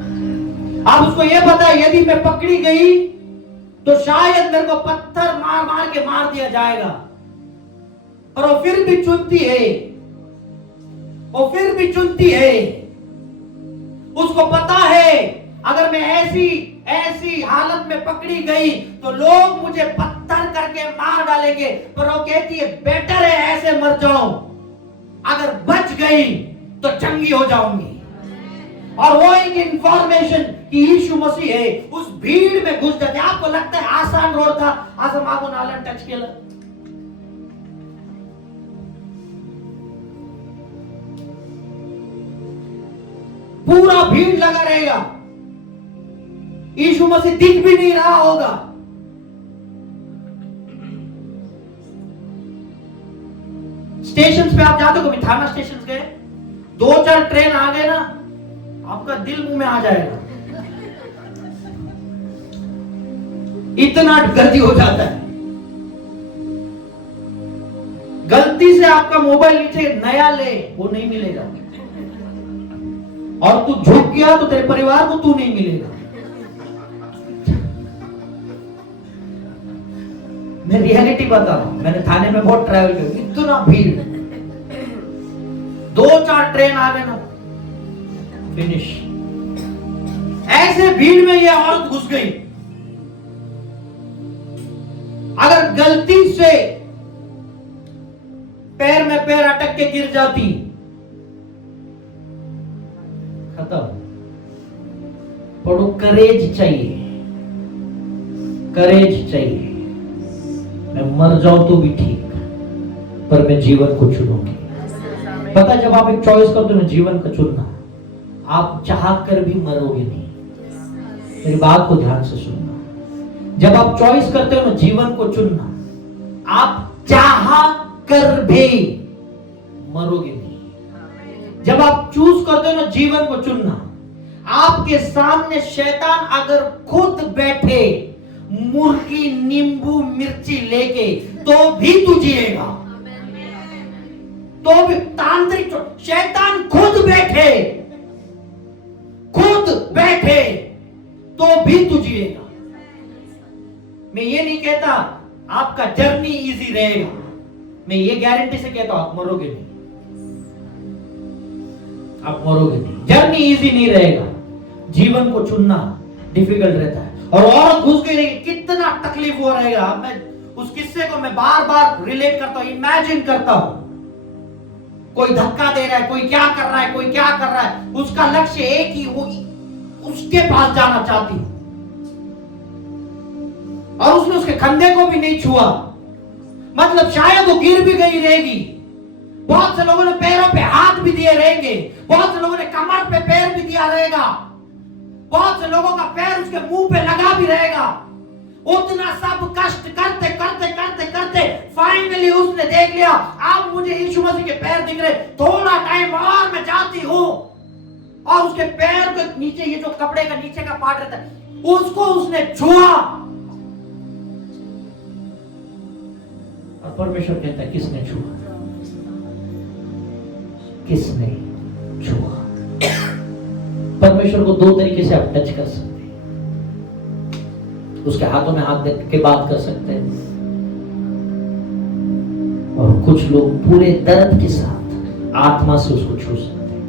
अब उसको यह पता है यदि मैं पकड़ी गई तो शायद मेरे को पत्थर मार मार के मार दिया जाएगा, पर वो फिर भी चुनती है, वो फिर भी चुनती है। उसको पता है अगर मैं ऐसी हालत में पकड़ी गई तो लोग मुझे पत्थर करके मार डालेंगे, पर वो कहती है बेटर है ऐसे मर जाऊं, अगर बच गई तो चंगी हो जाऊंगी। और वो एक इंफॉर्मेशन कि यीशु मसीह है, उस भीड़ में घुस जाते। आपको लगता है आसान रोड था, असं मागून आलं टच केलं, पूरा भीड़ लगा रहेगा, यीशु मसीह दिख भी नहीं रहा होगा। स्टेशन पे आप जाते हो, कभी थाना स्टेशन गए, 2-4 ट्रेन आ गए ना, आपका दिल मुंह में आ जाएगा, इतना गर्दी हो जाता है। गलती से आपका मोबाइल नीचे नया ले, वो नहीं मिलेगा, और तू झुक गया तो तेरे परिवार को तू नहीं मिलेगा। मैं रियलिटी बता रहा हूं, मैंने थाने में बहुत ट्रैवल किया, इतना भीड़, 2-4 ट्रेन आ गए ना, फिनिश। ऐसे भीड़ में ये औरत घुस गई। अगर गलती से पैर में पैर अटक के गिर जाती, खत्म। पर करेज चाहिए, करेज चाहिए। मैं मर जाऊं तो भी ठीक, पर मैं जीवन को चुनूंगी। पता, जब आप एक चॉइस करते हो ना जीवन का चुनना, आप चाह कर भी मरोगे नहीं। मेरी बात को ध्यान से सुनना। जब आप चॉइस करते हो ना जीवन को चुनना, आप चाह कर भी मरोगे नहीं। जब आप चूज करते हो ना जीवन को चुनना, आपके सामने शैतान अगर खुद बैठे मुर्गी नींबू मिर्ची लेके तो भी तू जिएगा, तो भी। तांत्रिक शैतान खुद बैठे तो भी तू जिएगा। मैं ये नहीं कहता आपका जर्नी इजी रहेगा, मैं ये गारंटी से कहता हूं आप मरोगे नहीं, आप मरोगे नहीं। जर्नी इजी नहीं रहेगा, जीवन को चुनना डिफिकल्ट रहता है। और औरत घुस गई, कितना तकलीफ हो रहेगा। मैं उस किस्से को मैं बार बार रिलेट करता हूं, इमेजिन करता हूं। कोई धक्का दे रहा है, कोई क्या कर रहा है, कोई क्या कर रहा है, उसका लक्ष्य एक ही, वो उसके पास जाना चाहती हूं, और उसने उसके कंधे को भी नहीं छुआ। मतलब शायद वो गिर भी गई रहेगी, बहुत से लोगों ने पैरों पे हाथ भी दिए रहेंगे, बहुत से लोगों ने कमर पे पैर भी दिया रहेगा, बहुत से लोगों का पैर उसके मुंह पे लगा भी रहेगा। उतना सब कष्ट करते करते करते करते फाइनली उसने देख लिया, अब मुझे यीशु मसीह के पैर दिख रहे, थोड़ा टाइम और मैं जाती हूं। और उसके पैर के नीचे ये जो कपड़े का नीचे का पार्ट रहता है उसको उसने छुआ। और परमेश्वर कहता है किसने छुआ? किसने छुआ? परमेश्वर को दो तरीके से आप टच कर सकते हैं। उसके हाथों में हाथ दे के बात कर सकते हैं, और कुछ लोग पूरे दर्द के साथ आत्मा से उसको छू सकते हैं।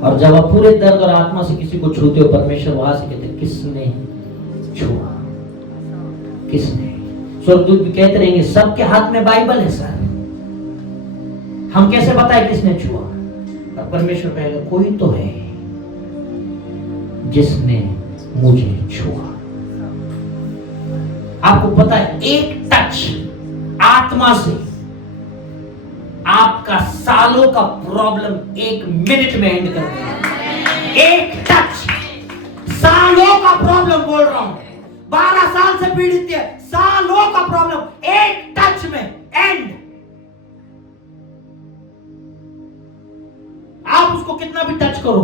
और जब आप पूरे दर्द और आत्मा से किसी को छूते हो, परमेश्वर वहां से कहते हैं किसने छुआ? किसने? स्वर्गदूत भी कहते रहेंगे सबके हाथ में बाइबल है सर, हम कैसे बताएं किसने छुआ? और परमेश्वर कहेगा कोई तो है जिसने मुझे छुआ। आपको पता है एक टच आत्मा से आपका सालों का प्रॉब्लम 1 मिनट में एंड कर देगा। एक टच सालों का प्रॉब्लम, बोल रहा हूं 12 साल से पीड़ित है, सालों का प्रॉब्लम एक टच में एंड। आप उसको कितना भी टच करो,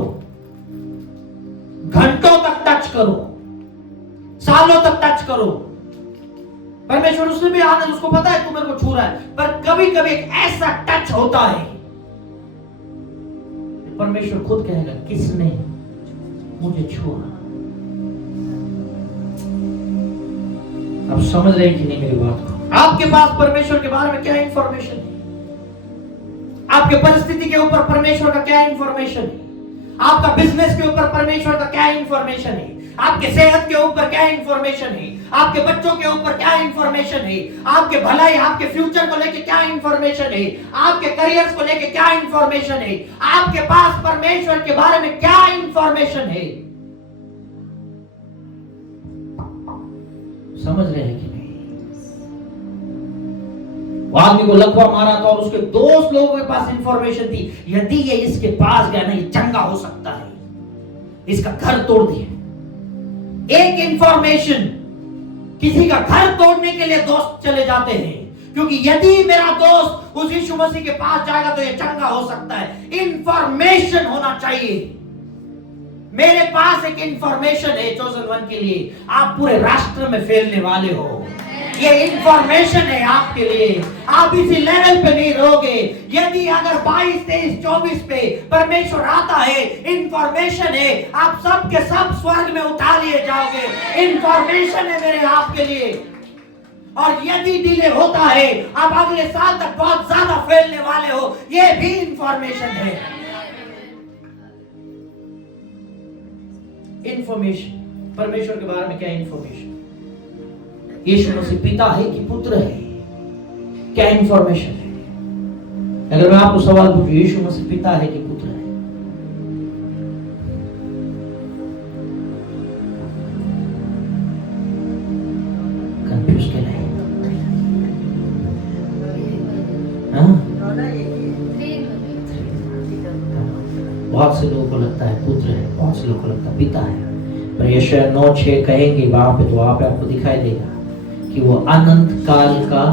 घंटों तक टच करो, सालों तक टच करो, परमेश्वर उसने भी आनंद, उसको पता है तू मेरे को छू रहा है, पर कभी कभी एक ऐसा टच होता है परमेश्वर खुद कहेगा किसने मुझे छुआ। आप समझ रहे हैं कि नहीं मेरी बात को? आपके पास परमेश्वर के बारे में क्या इंफॉर्मेशन है? आपके परिस्थिति के ऊपर परमेश्वर का क्या इंफॉर्मेशन है? आपका बिजनेस के ऊपर परमेश्वर का क्या इंफॉर्मेशन है? आपके सेहत के ऊपर क्या इंफॉर्मेशन है? आपके बच्चों के ऊपर क्या इंफॉर्मेशन है? आपके भलाई, आपके फ्यूचर को लेके क्या इंफॉर्मेशन है? आपके करियर्स को लेके क्या इंफॉर्मेशन है? आपके पास परमेश्वर के बारे में क्या इंफॉर्मेशन है? समझ रहे हैं कि नहीं? वो आदमी को लकवा मारा था और उसके दोस्त लोगों के पास इंफॉर्मेशन थी, यदि ये इसके पास गया ना ये चंगा हो सकता है, इसका घर तोड़ दिया। एक इंफॉर्मेशन, किसी का घर तोड़ने के लिए दोस्त चले जाते हैं, क्योंकि यदि मेरा दोस्त उस यीशु मसीह के पास जाएगा तो ये चंगा हो सकता है। इंफॉर्मेशन होना चाहिए। मेरे पास एक इंफॉर्मेशन है चोजन वन के लिए, आप पूरे राष्ट्र में फैलने वाले हो। ये इंफॉर्मेशन है आपके लिए, आप इसी लेवल पे नहीं रहोगे। यदि अगर 22, 23, 24 पे परमेश्वर आता है, इंफॉर्मेशन है, आप सब के सब स्वर्ग में उठा लिए जाओगे। इंफॉर्मेशन है मेरे आपके लिए। और यदि डिले होता है, आप अगले साल तक बहुत ज्यादा फैलने वाले हो, ये भी इंफॉर्मेशन है। इंफॉर्मेशन, परमेश्वर के बारे में क्या इंफॉर्मेशन? यीशु मसीह पिता है कि पुत्र है, क्या इंफॉर्मेशन है? अगर मैं आपको सवाल पूछूं यीशु मसीह पिता है कि पुत्र है, कंफ्यूज क्यों नहीं? बहुत से लोगों को लगता है पुत्र है, बहुत से लोगों को लगता है पिता है, पर यशायाह 9:6 कहेंगे वहां पे, तो वहां पे आपको दिखाई देगा कि वो अनंत काल का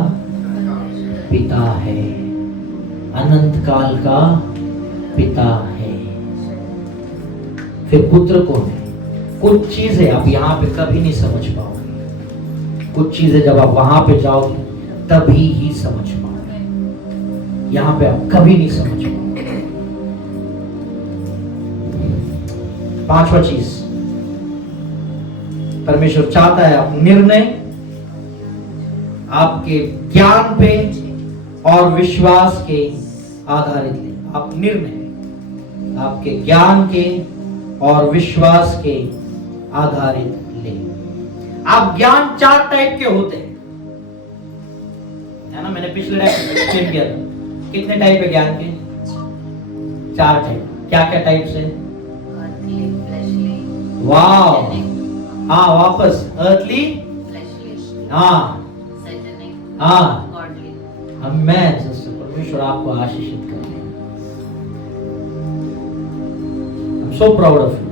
पिता है, अनंत काल का पिता है। फिर पुत्र कौन है? कुछ चीजें आप यहाँ पे कभी नहीं समझ पाओगे, कुछ चीजें जब आप वहां पे जाओगे तभी ही समझ पाओगे, यहाँ पे आप कभी नहीं समझ पाओगे। 5वां चीज, परमेश्वर चाहता है आप निर्णय आपके ज्ञान पे और विश्वास के आधारित लें। आप निर्णय आपके ज्ञान के और विश्वास के आधारित लें। आप ज्ञान 4 टाइप के होते हैं, है ना? मैंने पिछले टाइप में एक्सप्लेन किया था। कितने टाइप है ज्ञान के? 4 टाइप। क्या क्या टाइप्स है? वाव, हाँ वापस अर्थली, हाँ हाँ, परमेश्वर आपको आशीषित करे। I'm so proud of you.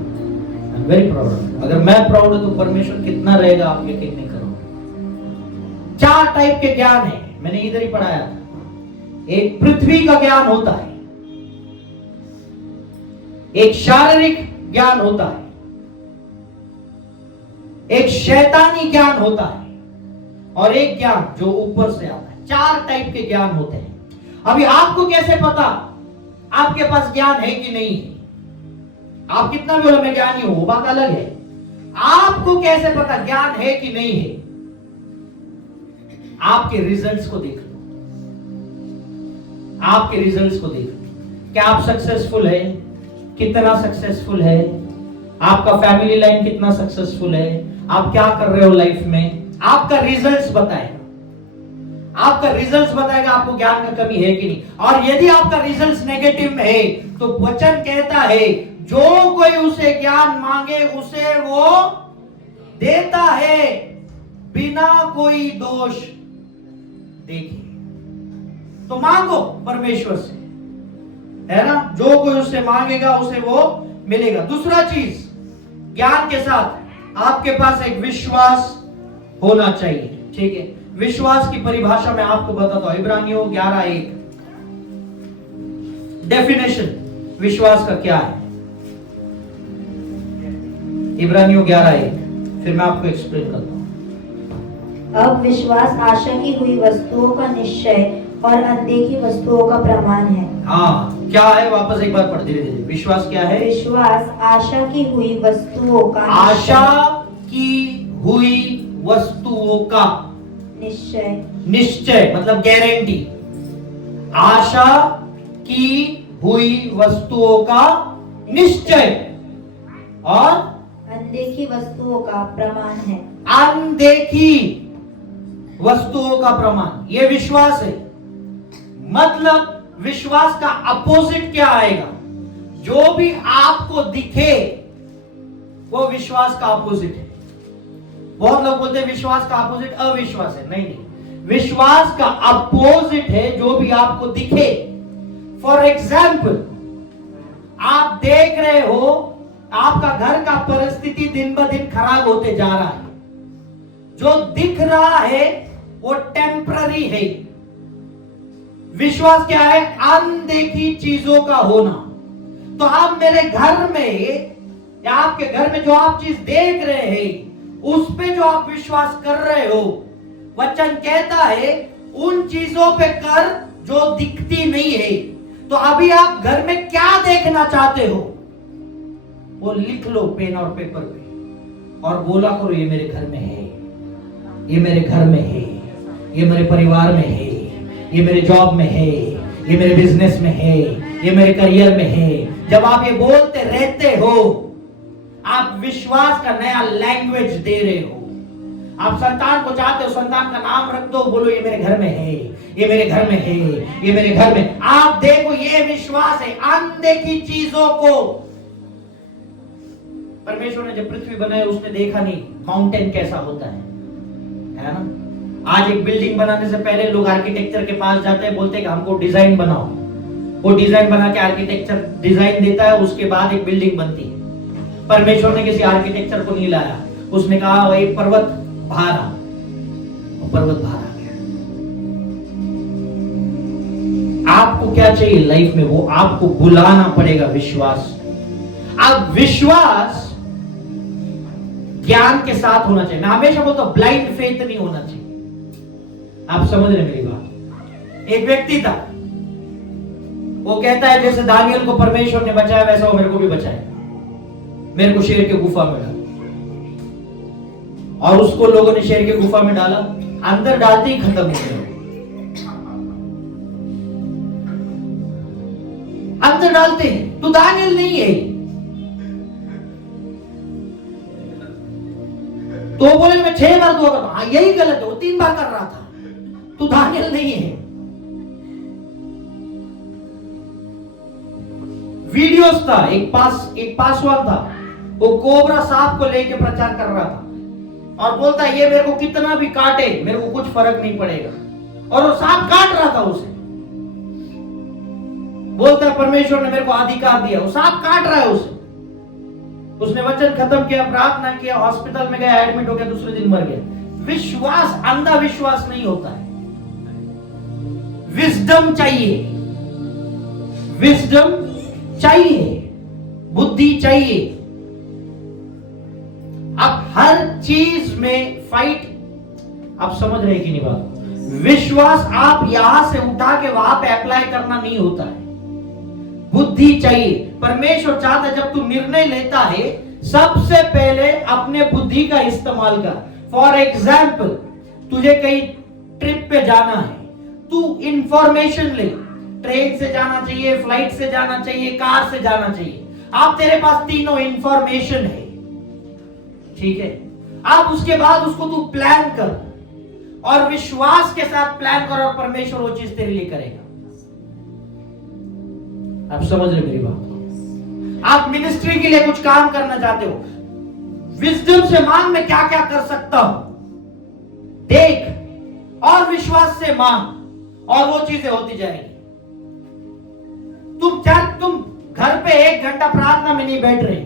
I'm very proud of you. अगर मैं प्राउड हूं तो परमेश्वर कितना रहेगा आप यकीन नहीं करोगे। 4 टाइप के ज्ञान है, मैंने इधर ही पढ़ाया था। एक पृथ्वी का ज्ञान होता है, एक शारीरिक ज्ञान होता है, एक शैतानी ज्ञान होता है, और एक ज्ञान जो ऊपर से आता है। 4 टाइप के ज्ञान होते हैं। अभी आपको कैसे पता आपके पास ज्ञान है कि नहीं है? आप कितना भी बोलो मैं ज्ञानी हूं, वो बात अलग है। आपको कैसे पता ज्ञान है कि नहीं है? आपके रिजल्ट्स को देख लो, आपके रिजल्ट्स को देख लो। क्या आप सक्सेसफुल है? कितना सक्सेसफुल है? आपका फैमिली लाइन कितना सक्सेसफुल है? आप क्या कर रहे हो लाइफ में? आपका रिजल्ट्स बताएगा, आपका रिजल्ट्स बताएगा आपको ज्ञान का कमी है कि नहीं। और यदि आपका रिजल्ट्स नेगेटिव में है तो वचन कहता है जो कोई उसे ज्ञान मांगे उसे वो देता है बिना कोई दोष देखे। तो मांगो परमेश्वर से, है ना? जो कोई उससे मांगेगा उसे वो मिलेगा। दूसरा चीज, ज्ञान के साथ आपके पास एक विश्वास होना चाहिए। ठीक है, विश्वास की परिभाषा मैं आपको बताता हूं। इब्रानियों 11:1 डेफिनेशन विश्वास का क्या है। इब्रानियों 11:1 फिर मैं आपको एक्सप्लेन करता हूं। अब विश्वास आशा की हुई वस्तुओं का निश्चय और अनदेखी वस्तुओं का प्रमाण है। हाँ, क्या है? वापस एक बार पढ़ धीरे धीरे। विश्वास क्या है? विश्वास आशा की हुई वस्तुओं का आशा की हुई वस्तुओं का निश्चय। निश्चय मतलब गारंटी। आशा की हुई वस्तुओं का निश्चय और अनदेखी वस्तुओं का प्रमाण है। अनदेखी वस्तुओं का प्रमाण, यह विश्वास है। मतलब विश्वास का अपोजिट क्या आएगा? जो भी आपको दिखे वो विश्वास का अपोजिट है। बहुत लोग बोलते हैं विश्वास का अपोजिट अविश्वास है। नहीं, विश्वास का अपोजिट है जो भी आपको दिखे। फॉर एग्जाम्पल, आप देख रहे हो आपका घर का परिस्थिति दिन ब दिन खराब होते जा रहा है। जो दिख रहा है वो टेम्पररी है। विश्वास क्या है? अनदेखी चीजों का होना। तो आप मेरे घर में या आपके घर में जो आप चीज देख रहे हैं उस पे जो आप विश्वास कर रहे हो, वचन कहता है उन चीजों पे कर जो दिखती नहीं है। तो अभी आप घर में क्या देखना चाहते हो वो लिख लो पेन और पेपर पे और बोला करो ये मेरे घर में है, ये मेरे घर में है, ये मेरे परिवार में है, ये मेरे जॉब में है, ये मेरे बिजनेस में है, ये मेरे करियर में है। जब आप ये बोलते रहते हो आप विश्वास का नया लैंग्वेज दे रहे हो। आप संतान को चाहते हो, संतान का नाम रख दो, बोलो ये मेरे घर में है, ये मेरे घर में है, ये मेरे घर में। आप देखो ये विश्वास है। अनदेखी चीजों को परमेश्वर ने जब पृथ्वी बनाई उसने देखा नहीं माउंटेन कैसा होता है ना? आज एक बिल्डिंग बनाने से पहले लोग आर्किटेक्चर के पास जाते हैं, बोलते हैं कि हमको डिजाइन बनाओ। वो डिजाइन बना के आर्किटेक्चर डिजाइन देता है, उसके बाद एक बिल्डिंग बनती है। परमेश्वर ने किसी आर्किटेक्चर को नहीं लाया, उसने कहा वो एक पर्वत बाहर आ, वो पर्वत बाहर आ गया। आपको क्या चाहिए लाइफ में? वो आपको बुलाना पड़ेगा विश्वास। अब विश्वास ज्ञान के साथ होना चाहिए। मैं हमेशा बोलता हूं ब्लाइंड फेथ नहीं होना चाहिए। आप समझ रहे मेरी बात? एक व्यक्ति था, वो कहता है जैसे दानियल को परमेश्वर ने बचाया वैसा वो मेरे को भी बचाए, मेरे को शेर के गुफा में डाला। और उसको लोगों ने शेर के गुफा में डाला, अंदर डालते ही खत्म हो गया। अंदर डालते तो दानियल नहीं है। तो बोले मैं 6 बार दुआ करता हूं। हाँ यही गलत है, वो 3 बार कर रहा था। तो दानियल नहीं है। वीडियोस था, एक पासवान था, वो कोबरा सांप को लेके प्रचार कर रहा था और बोलता है ये मेरे को कितना भी काटे मेरे को कुछ फर्क नहीं पड़ेगा। और वो सांप काट रहा था उसे, बोलता है परमेश्वर ने मेरे को अधिकार दिया। वो सांप काट रहा है उसे। उसने वचन खत्म किया, प्रार्थना किया, हॉस्पिटल में गया, एडमिट हो गया, दूसरे दिन मर गया। विश्वास अंधा विश्वास नहीं होता है। विजडम चाहिए, विजडम चाहिए। बुद्धि चाहिए। अब हर चीज में फाइट, आप समझ रहे कि नहीं बात? विश्वास आप यहां से उठा के वहां पे अप्लाई करना नहीं होता है, बुद्धि चाहिए। परमेश्वर चाहता है जब तू निर्णय लेता है सबसे पहले अपने बुद्धि का इस्तेमाल कर। फॉर एग्जाम्पल, तुझे कहीं ट्रिप पे जाना है, तू इंफॉर्मेशन ले, ट्रेन से जाना चाहिए, फ्लाइट से जाना चाहिए, कार से जाना चाहिए। आप तेरे पास तीनों इंफॉर्मेशन है, ठीक है। आप उसके बाद उसको तू प्लान कर और विश्वास के साथ प्लान कर और परमेश्वर वो चीज तेरे लिए करेगा। आप समझ रहे मेरी बात? आप मिनिस्ट्री के लिए कुछ काम करना चाहते हो, विजडम से मांग मैं क्या क्या कर सकता हूं, देख और विश्वास से मांग और वो चीजें होती जाएंगी। तुम घर पे 1 घंटा प्रार्थना में नहीं बैठ रहे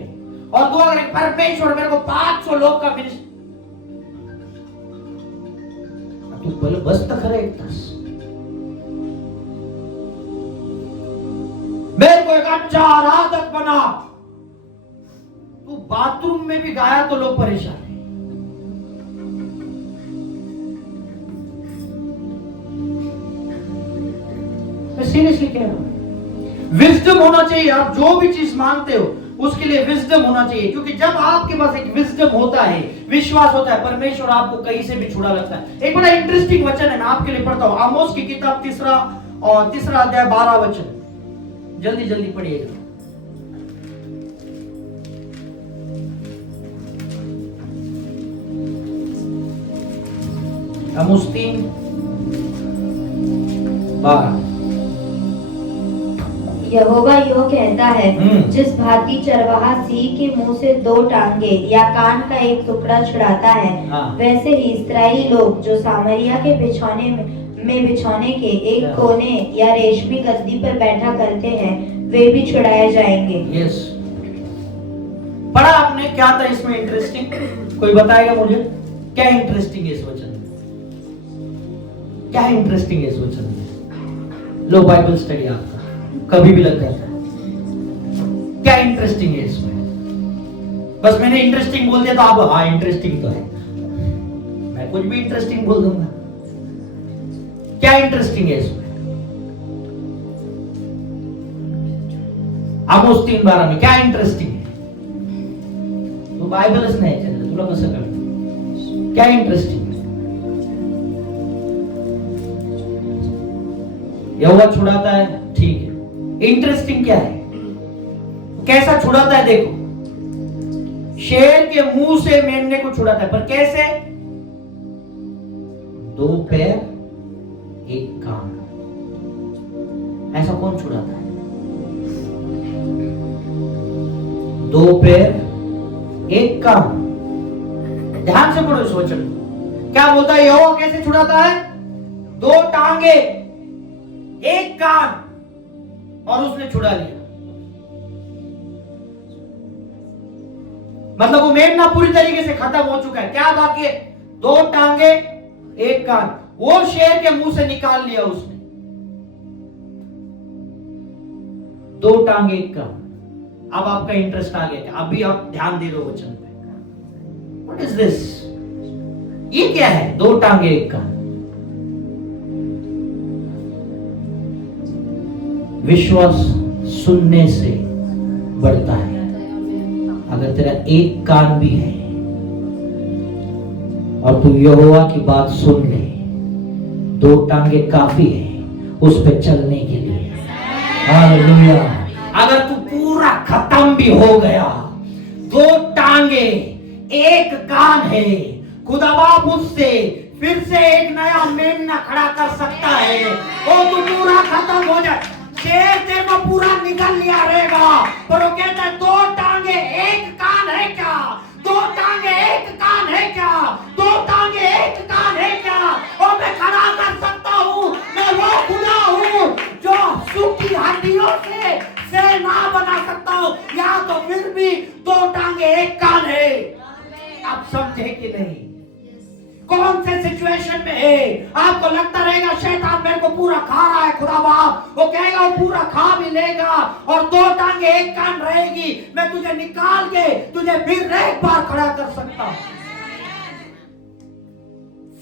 और दुआ करें परमेश्वर मेरे को 500 लोग का मिनिस्ट्री, तू बोले बस तक करे एक दस, मेरे को एक अच्छा आराधक बना। तू बाथरूम में भी गाया तो लोग परेशान है। मैं सीरियसली कह रहा हूं, विजडम होना चाहिए। आप जो भी चीज मांगते हो उसके लिए विजडम होना चाहिए, क्योंकि जब आपके पास एक विजडम होता है, विश्वास होता है, परमेश्वर आपको कहीं से भी छुड़ा लगता है। एक बड़ा इंटरेस्टिंग वचन है, मैं आपके लिए पढ़ता हूं, आमोस की किताब 3 अध्याय 12 वचन। जल्दी जल्दी पढ़िएगा। आमोस 3:12। यहोवा यूं कहता है, जिस भांति चरवाहा सिंह के मुंह से 2 टांगे या कान का एक टुकड़ा छुड़ाता है, वैसे ही इस्राएली लोग जो सामरिया के बिछौने के एक कोने या रेशमी गद्दी पर बैठा करते हैं, वे भी छुड़ाए जाएंगे। यस, पढ़ा आपने? क्या था इसमें इंटरेस्टिंग? कोई बताएगा मुझे क्या इंटरेस्टिंग है इस वचन में? क्या इंटरेस्टिंग है इस वचन में? लो बाइबल स्टडी आपका कभी भी लग जाता है। क्या इंटरेस्टिंग है इसमें? बस मैंने इंटरेस्टिंग बोल दिया तो आप हाँ इंटरेस्टिंग तो है, मैं कुछ भी इंटरेस्टिंग बोल दूंगा। क्या इंटरेस्टिंग है इसमें? आमोस 3:12 में क्या इंटरेस्टिंग है? तो बाइबलच नाही चल तुला कसं कळतं? क्या इंटरेस्टिंग है? यहोवा छुड़ाता है, ठीक है। इंटरेस्टिंग क्या है? कैसा छुड़ाता है? देखो, शेर के मुंह से मेमने को छुड़ाता है, पर कैसे? 2 पैर 1 कान। ऐसा कौन छुड़ाता है? 2 पैर 1 कान। ध्यान से पढ़ो इस वचन को। क्या बोलता है? यहोवा कैसे छुड़ाता है? 2 टांगे 1 कान, और उसने छुड़ा लिया। मतलब वो मेमना पूरी तरीके से खत्म हो चुका है। क्या बाकी है? 2 टांगे 1 कान, वो शेर के मुंह से निकाल लिया उसने। 2 टांगे 1 कान। अब आपका इंटरेस्ट आ गया, अभी आप ध्यान दे रहे हो वचन पे। What is this? ये क्या है? 2 टांगे 1 कान। विश्वास सुनने से बढ़ता है। अगर तेरा 1 कान भी है और तू यहोवा की बात सुन ले, 2 टांगे काफी है उस पे चलने के लिए। हालेलुया। अगर तू पूरा खत्म भी हो गया, 2 टांगे 1 कान है, खुदा बाप उससे फिर से एक नया मेमना खड़ा कर सकता है। वो तू पूरा खत्म हो जाए, शेर तेरे को पूरा निकल लिया रहेगा, पर वो कहता है 2 टांगे 1 कान है क्या? 2 टांगे 1 कान है क्या? 2 टांगे 1 कान है क्या? और मैं खड़ा कर सकता हूँ। मैं वो खुदा हूँ जो सूखी हड्डियों से सेना बना सकता हूँ, या तो फिर भी 2 टांगे 1 कान है। आप समझे कि नहीं? कौन से सिचुएशन में है। आपको लगता रहेगा शैतान मेरे को पूरा खा रहा है, खुदा बाप वो कहेगा वो पूरा खा भी लेगा और 2 टांगे 1 कान रहेगी, मैं तुझे निकाल के तुझे फिर एक बार खड़ा कर सकता हूं।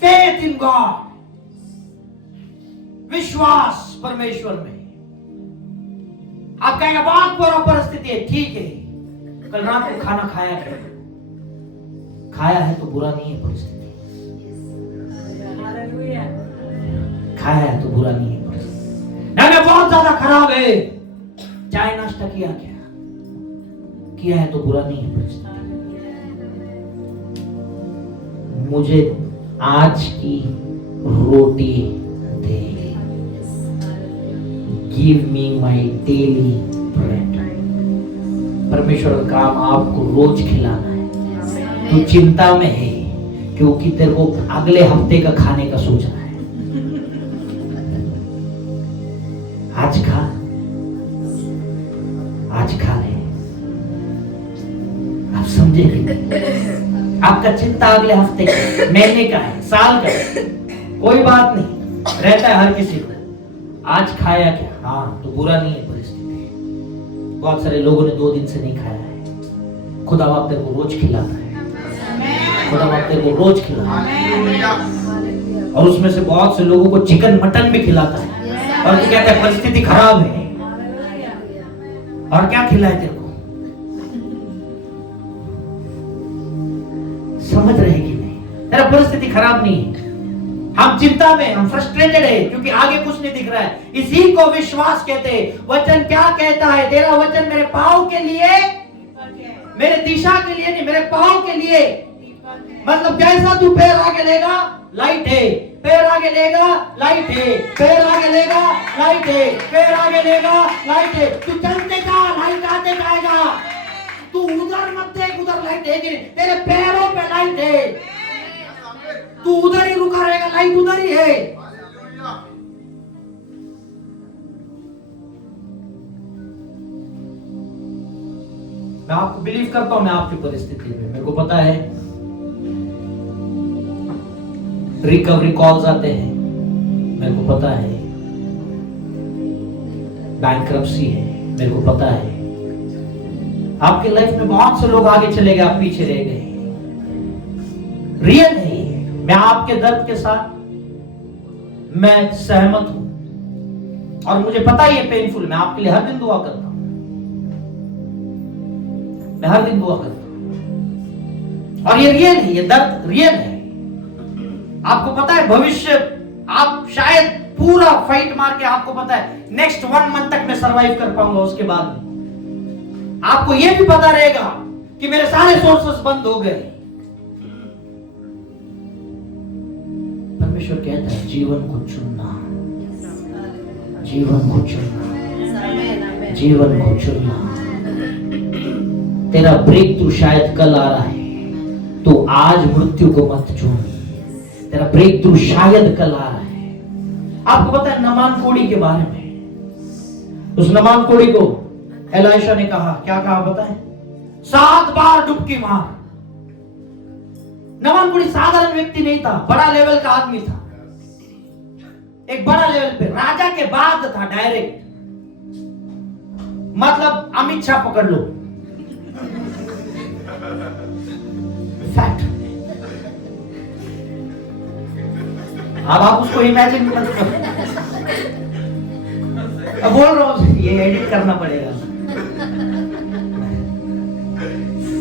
फेथ इन गॉड, विश्वास परमेश्वर में। आप कहेंगे बहुत बुरा परिस्थिति है, ठीक है, कल रात को खाना खाया है, खाया है तो बुरा नहीं है परिस्थिति, खाया है तो बुरा नहीं है परिस्थिति। नहीं बहुत ज्यादा खराब है, चाय नाश्ता किया है तो बुरा नहीं है परिस्थिति। मुझे आज की रोटी दे, give me my daily bread. परमेश्वर का काम आपको रोज खिलाना है। तू चिंता में है क्योंकि तेरे को अगले हफ्ते का खाने का सोचना है। आज खा ले, आप समझे? आपका चिंता अगले हफ्ते का, महीने का है, साल का है, कोई बात नहीं, रहता है हर किसी को। आज खाया क्या? हाँ तो बुरा नहीं है परिस्थिति। बहुत सारे लोगों ने 2 दिन से नहीं खाया है, खुदा बाप तेरे को रोज खिलाता है, खुदा बाप तेरे को रोज खिलाता है। और उसमें से बहुत से लोगों को चिकन मटन भी खिलाता है और तू कहता है परिस्थिति खराब है, और क्या खिलाए तेरे को? समझ रहे कि नहीं? तेरा परिस्थिति खराब नहीं है, हम चिंता में, हम फ्रस्ट्रेटेड है क्योंकि आगे कुछ नहीं दिख रहा है। इसी को विश्वास कहते हैं। वचन क्या कहता है? तेरा वचन मेरे पाँव के लिए, मेरे दिशा के लिए नहीं, मेरे पाँव के लिए। मतलब जैसा तू पैर आगे लेगा लाइट है, पैर आगे लेगा लाइट है, पैर आगे लेगा लाइट है, पैर आगे लेगा लाइट है। तू चलते जा, लाइट आते जाएगा। तू उधर मत देख, उधर लाइट है कि नहीं, तेरे पैरों पे लाइट है। तू उधर ही रुका रहेगा, लाइट उधर ही है। मैं आपको बिलीव करता हूं, मैं आपकी परिस्थिति में, मेरे को पता है रिकवरी कॉल्स आते हैं, मेरे को पता है बैंक्रप्सी है, मेरे को पता है आपकी लाइफ में बहुत से लोग आगे चले गए, आप पीछे रह गए। रियल है, मैं आपके दर्द के साथ मैं सहमत हूं और मुझे पता है ये पेनफुल। मैं आपके लिए हर दिन दुआ करता हूं, मैं हर दिन दुआ करता हूं और ये रियल है, ये दर्द रियल है। आपको पता है भविष्य, आप शायद पूरा फाइट मार के, आपको पता है नेक्स्ट 1 मंथ तक मैं सरवाइव कर पाऊंगा, उसके बाद में आपको यह भी पता रहेगा कि मेरे सारे सोर्सेस बंद हो गए। परमेश्वर कहता है जीवन को चुनना, जीवन को चुनना, जीवन को चुनना। तेरा ब्रेक थ्रू शायद कल आ रहा है, तो आज मृत्यु को मत चुन। तेरा ब्रेक थ्रू शायद कल आ रहा है। आपको पता है नमान कोड़ी के बारे में? उस नमान कोड़ी को एलाइशा ने कहा, क्या कहा पता है? 7 बार डुबकी मार। नमान कोड़ी साधारण व्यक्ति नहीं था, बड़ा लेवल का आदमी था, एक बड़ा लेवल पे, राजा के बाद था डायरेक्ट। मतलब अमित शाह पकड़ लो, फैक्ट। अब आप उसको इमेजिन मत करो। अब बोल रहा हूं, ये एडिट करना पड़ेगा,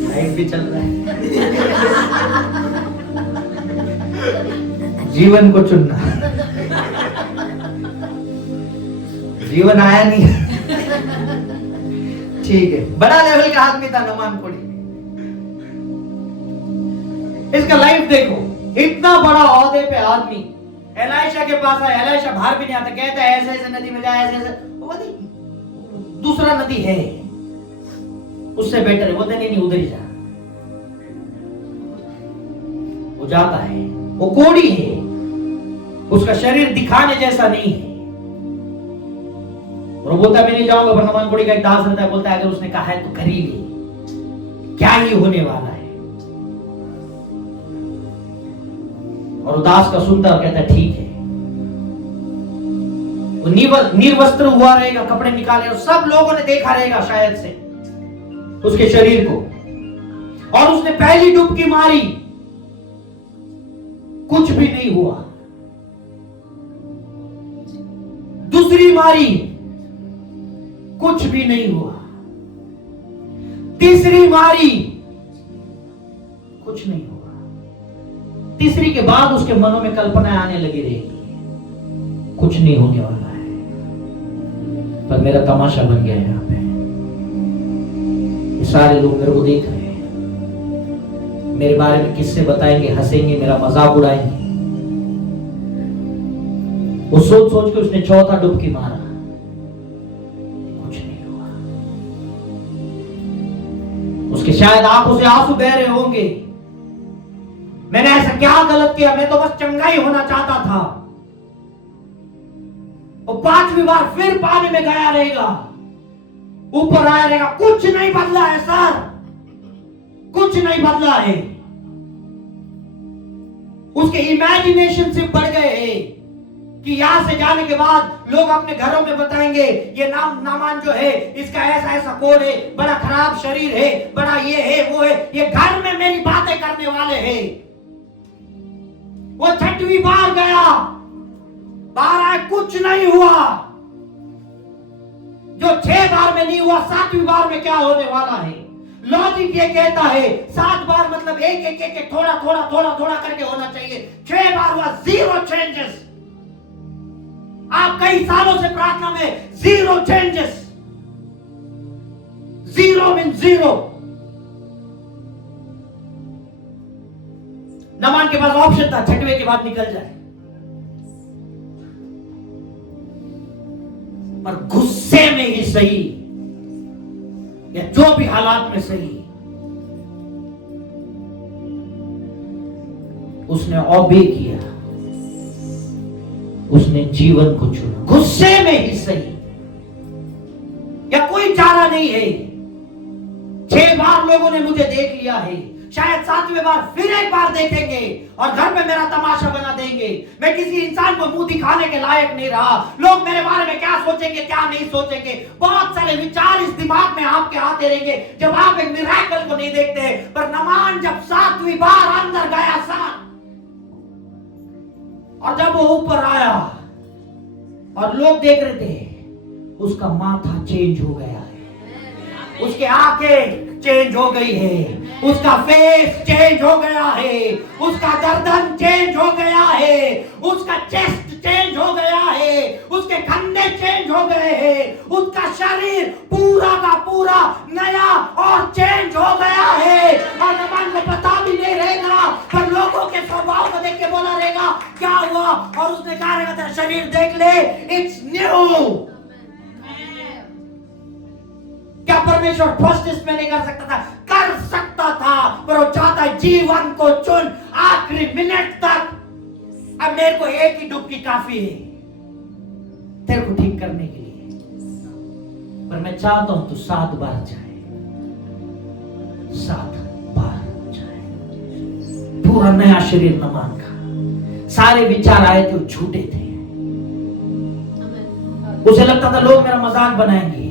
लाइट भी चल रहा है। जीवन को चुनना, जीवन आया नहीं, ठीक है। बड़ा लेवल का आदमी था नमान कोड़ी, इसका लाइफ देखो, इतना बड़ा ओहदे पे आदमी एलाइशा के पास आया। एलाइशा बाहर भी नहीं आता, कहता है ऐसे ऐसे नदी में जा, ऐसे ऐसे, वो दूसरा नदी है उससे बेटर है, बोलते नहीं उधर ही जा। वो जाता है, वो कोड़ी है, उसका शरीर दिखाने जैसा नहीं है, और बोलता है मैं नहीं जाऊंगा। पर नमान कोड़ी का एक दास रहता है, बोलता है अगर उसने कहा है तो कर ही ले, क्या ही होने वाला है। और उदास का सुनता और कहता है ठीक है। वो निर्वस्त्र हुआ रहेगा, कपड़े निकाले, और सब लोगों ने देखा रहेगा शायद से उसके शरीर को, और उसने पहली डुबकी मारी, कुछ भी नहीं हुआ। दूसरी मारी, कुछ भी नहीं हुआ। तीसरी मारी, कुछ नहीं हुआ। तीसरी के बाद उसके मनों में कल्पनाएं आने लगी रहेगी, कुछ नहीं होने वाला है, पर मेरा तमाशा बन गया है यहाँ पे। ये सारे लोग मेरे को देख रहे हैं, मेरे बारे में किससे बताएंगे, हंसेंगे, मेरा मजाक उड़ाएंगे। वो सोच सोच के उसने चौथा डुबकी मारा, कुछ नहीं हुआ। उसके शायद आंखों से आंसू बह रहे होंगे, मैंने ऐसा क्या गलत किया, मैं तो बस चंगा ही होना चाहता था। और 5वीं बार फिर पानी में गया रहेगा, ऊपर आया रहेगा, कुछ नहीं बदला है सर, कुछ नहीं बदला है। उसके इमेजिनेशन से बढ़ गए हैं कि यहां से जाने के बाद लोग अपने घरों में बताएंगे ये नामान जो है इसका ऐसा ऐसा कोड है, बड़ा खराब शरीर है, बड़ा ये है वो है, ये घर में मेरी बातें करने वाले हैं। वो 6वीं बार गया, बाहर आए, कुछ नहीं हुआ। जो 6 बार में नहीं हुआ, 7वीं बार में क्या होने वाला है? लॉजिक ये कहता है 7 बार मतलब एक एक एक थोड़ा थोड़ा थोड़ा थोड़ा करके होना चाहिए। 6 बार हुआ, 0 चेंजेस। आप कई सालों से प्रार्थना में 0 चेंजेस, 0 मीन 0। नमान के पास ऑप्शन था 6वें के बाद निकल जाए, पर गुस्से में ही सही या जो भी हालात में सही, उसने ऑबे किया, उसने जीवन को चुना। गुस्से में ही सही या कोई चारा नहीं है। 6 बार लोगों ने मुझे देख लिया है, शायद 7वें बार फिर एक बार देखेंगे और घर में मेरा तमाशा बना देंगे। मैं किसी इंसान को मुंह दिखाने के लायक नहीं रहा। लोग मेरे बारे में क्या सोचेंगे, क्या नहीं सोचेंगे, बहुत सारे विचार इस दिमाग में आपके आते रहेंगे जब आप एक मिरेकल को नहीं देखते। पर नमान जब 7वीं बार अंदर गया और जब वो ऊपर आया और लोग देख रहे थे, उसका माथा चेंज हो गया है, उसके आंखें चेंज हो गई है, उसका फेस चेंज हो गया है, उसका गर्दन चेंज हो गया है, उसका चेस्ट चेंज हो गया है, उसके कंधे चेंज हो गए हैं, उसका शरीर पूरा का पूरा नया और चेंज हो गया है। और नमान को पता भी नहीं रहेगा, पर लोगों के स्वभाव को देख के बोला रहेगा क्या हुआ, और उसने कहा रहेगा तेरा शरीर देख ले, इट्स न्यू। क्या परमेश्वर फर्स्ट में नहीं कर सकता था? कर सकता था, पर वो चाहता है जीवन को चुन आखिरी मिनट तक। अब मेरे को एक ही डुबकी काफी है तेरे को ठीक करने के लिए, पर मैं चाहता हूं तू 7 बार जाए, 7 बार जाए। पूरा नया शरीर नमान का। सारे विचार आए थे वो झूठे थे, उसे लगता था लोग मेरा मजाक बनाएंगे।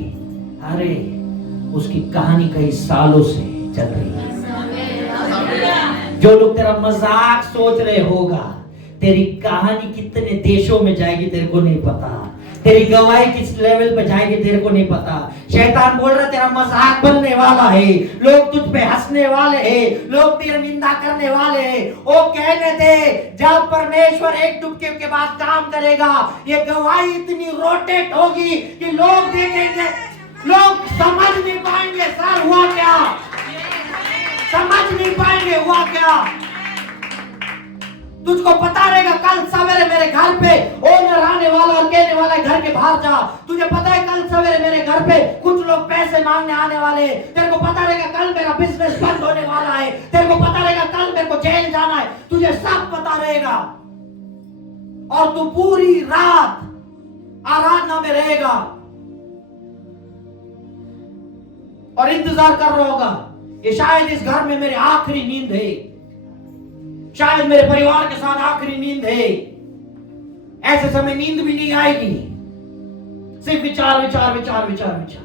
अरे उसकी कहानी कई सालों से चल रही है। जो लोग तेरा मजाक सोच रहे होगा, तेरी कहानी कितने देशों में जाएगी तेरे को नहीं पता, तेरी गवाही किस लेवल पे जाएगी तेरे को नहीं पता। शैतान बोल रहा तेरा मजाक बनने वाला है, लोग तुझ पे हंसने वाले हैं, लोग तेरी निंदा करने वाले हैं। वो कहने थे जब परमेश्वर एक डुबके के बाद काम करेगा, ये गवाही इतनी रोटेट होगी कि लोग देखेंगे, लोग समझ नहीं पाएंगे सर हुआ क्या, समझ नहीं पाएंगे हुआ क्या। तुझको पता रहेगा कल सवेरे मेरे घर पे ओनर आने वाला और कहने वाला है घर के बाहर जा। तुझे पता है कल सवेरे मेरे घर पे कुछ लोग पैसे मांगने आने वाले। तेरे को पता रहेगा कल मेरा बिजनेस बंद होने वाला है। तेरे को पता रहेगा कल मेरे को जेल जाना है। तुझे सब पता रहेगा और तू पूरी रात आराधना में रहेगा और इंतजार कर रहा होगा ये शायद इस घर में मेरी आखिरी नींद है, शायद मेरे परिवार के साथ आखिरी नींद है। ऐसे समय नींद भी नहीं आएगी, सिर्फ विचार विचार विचार विचार विचार।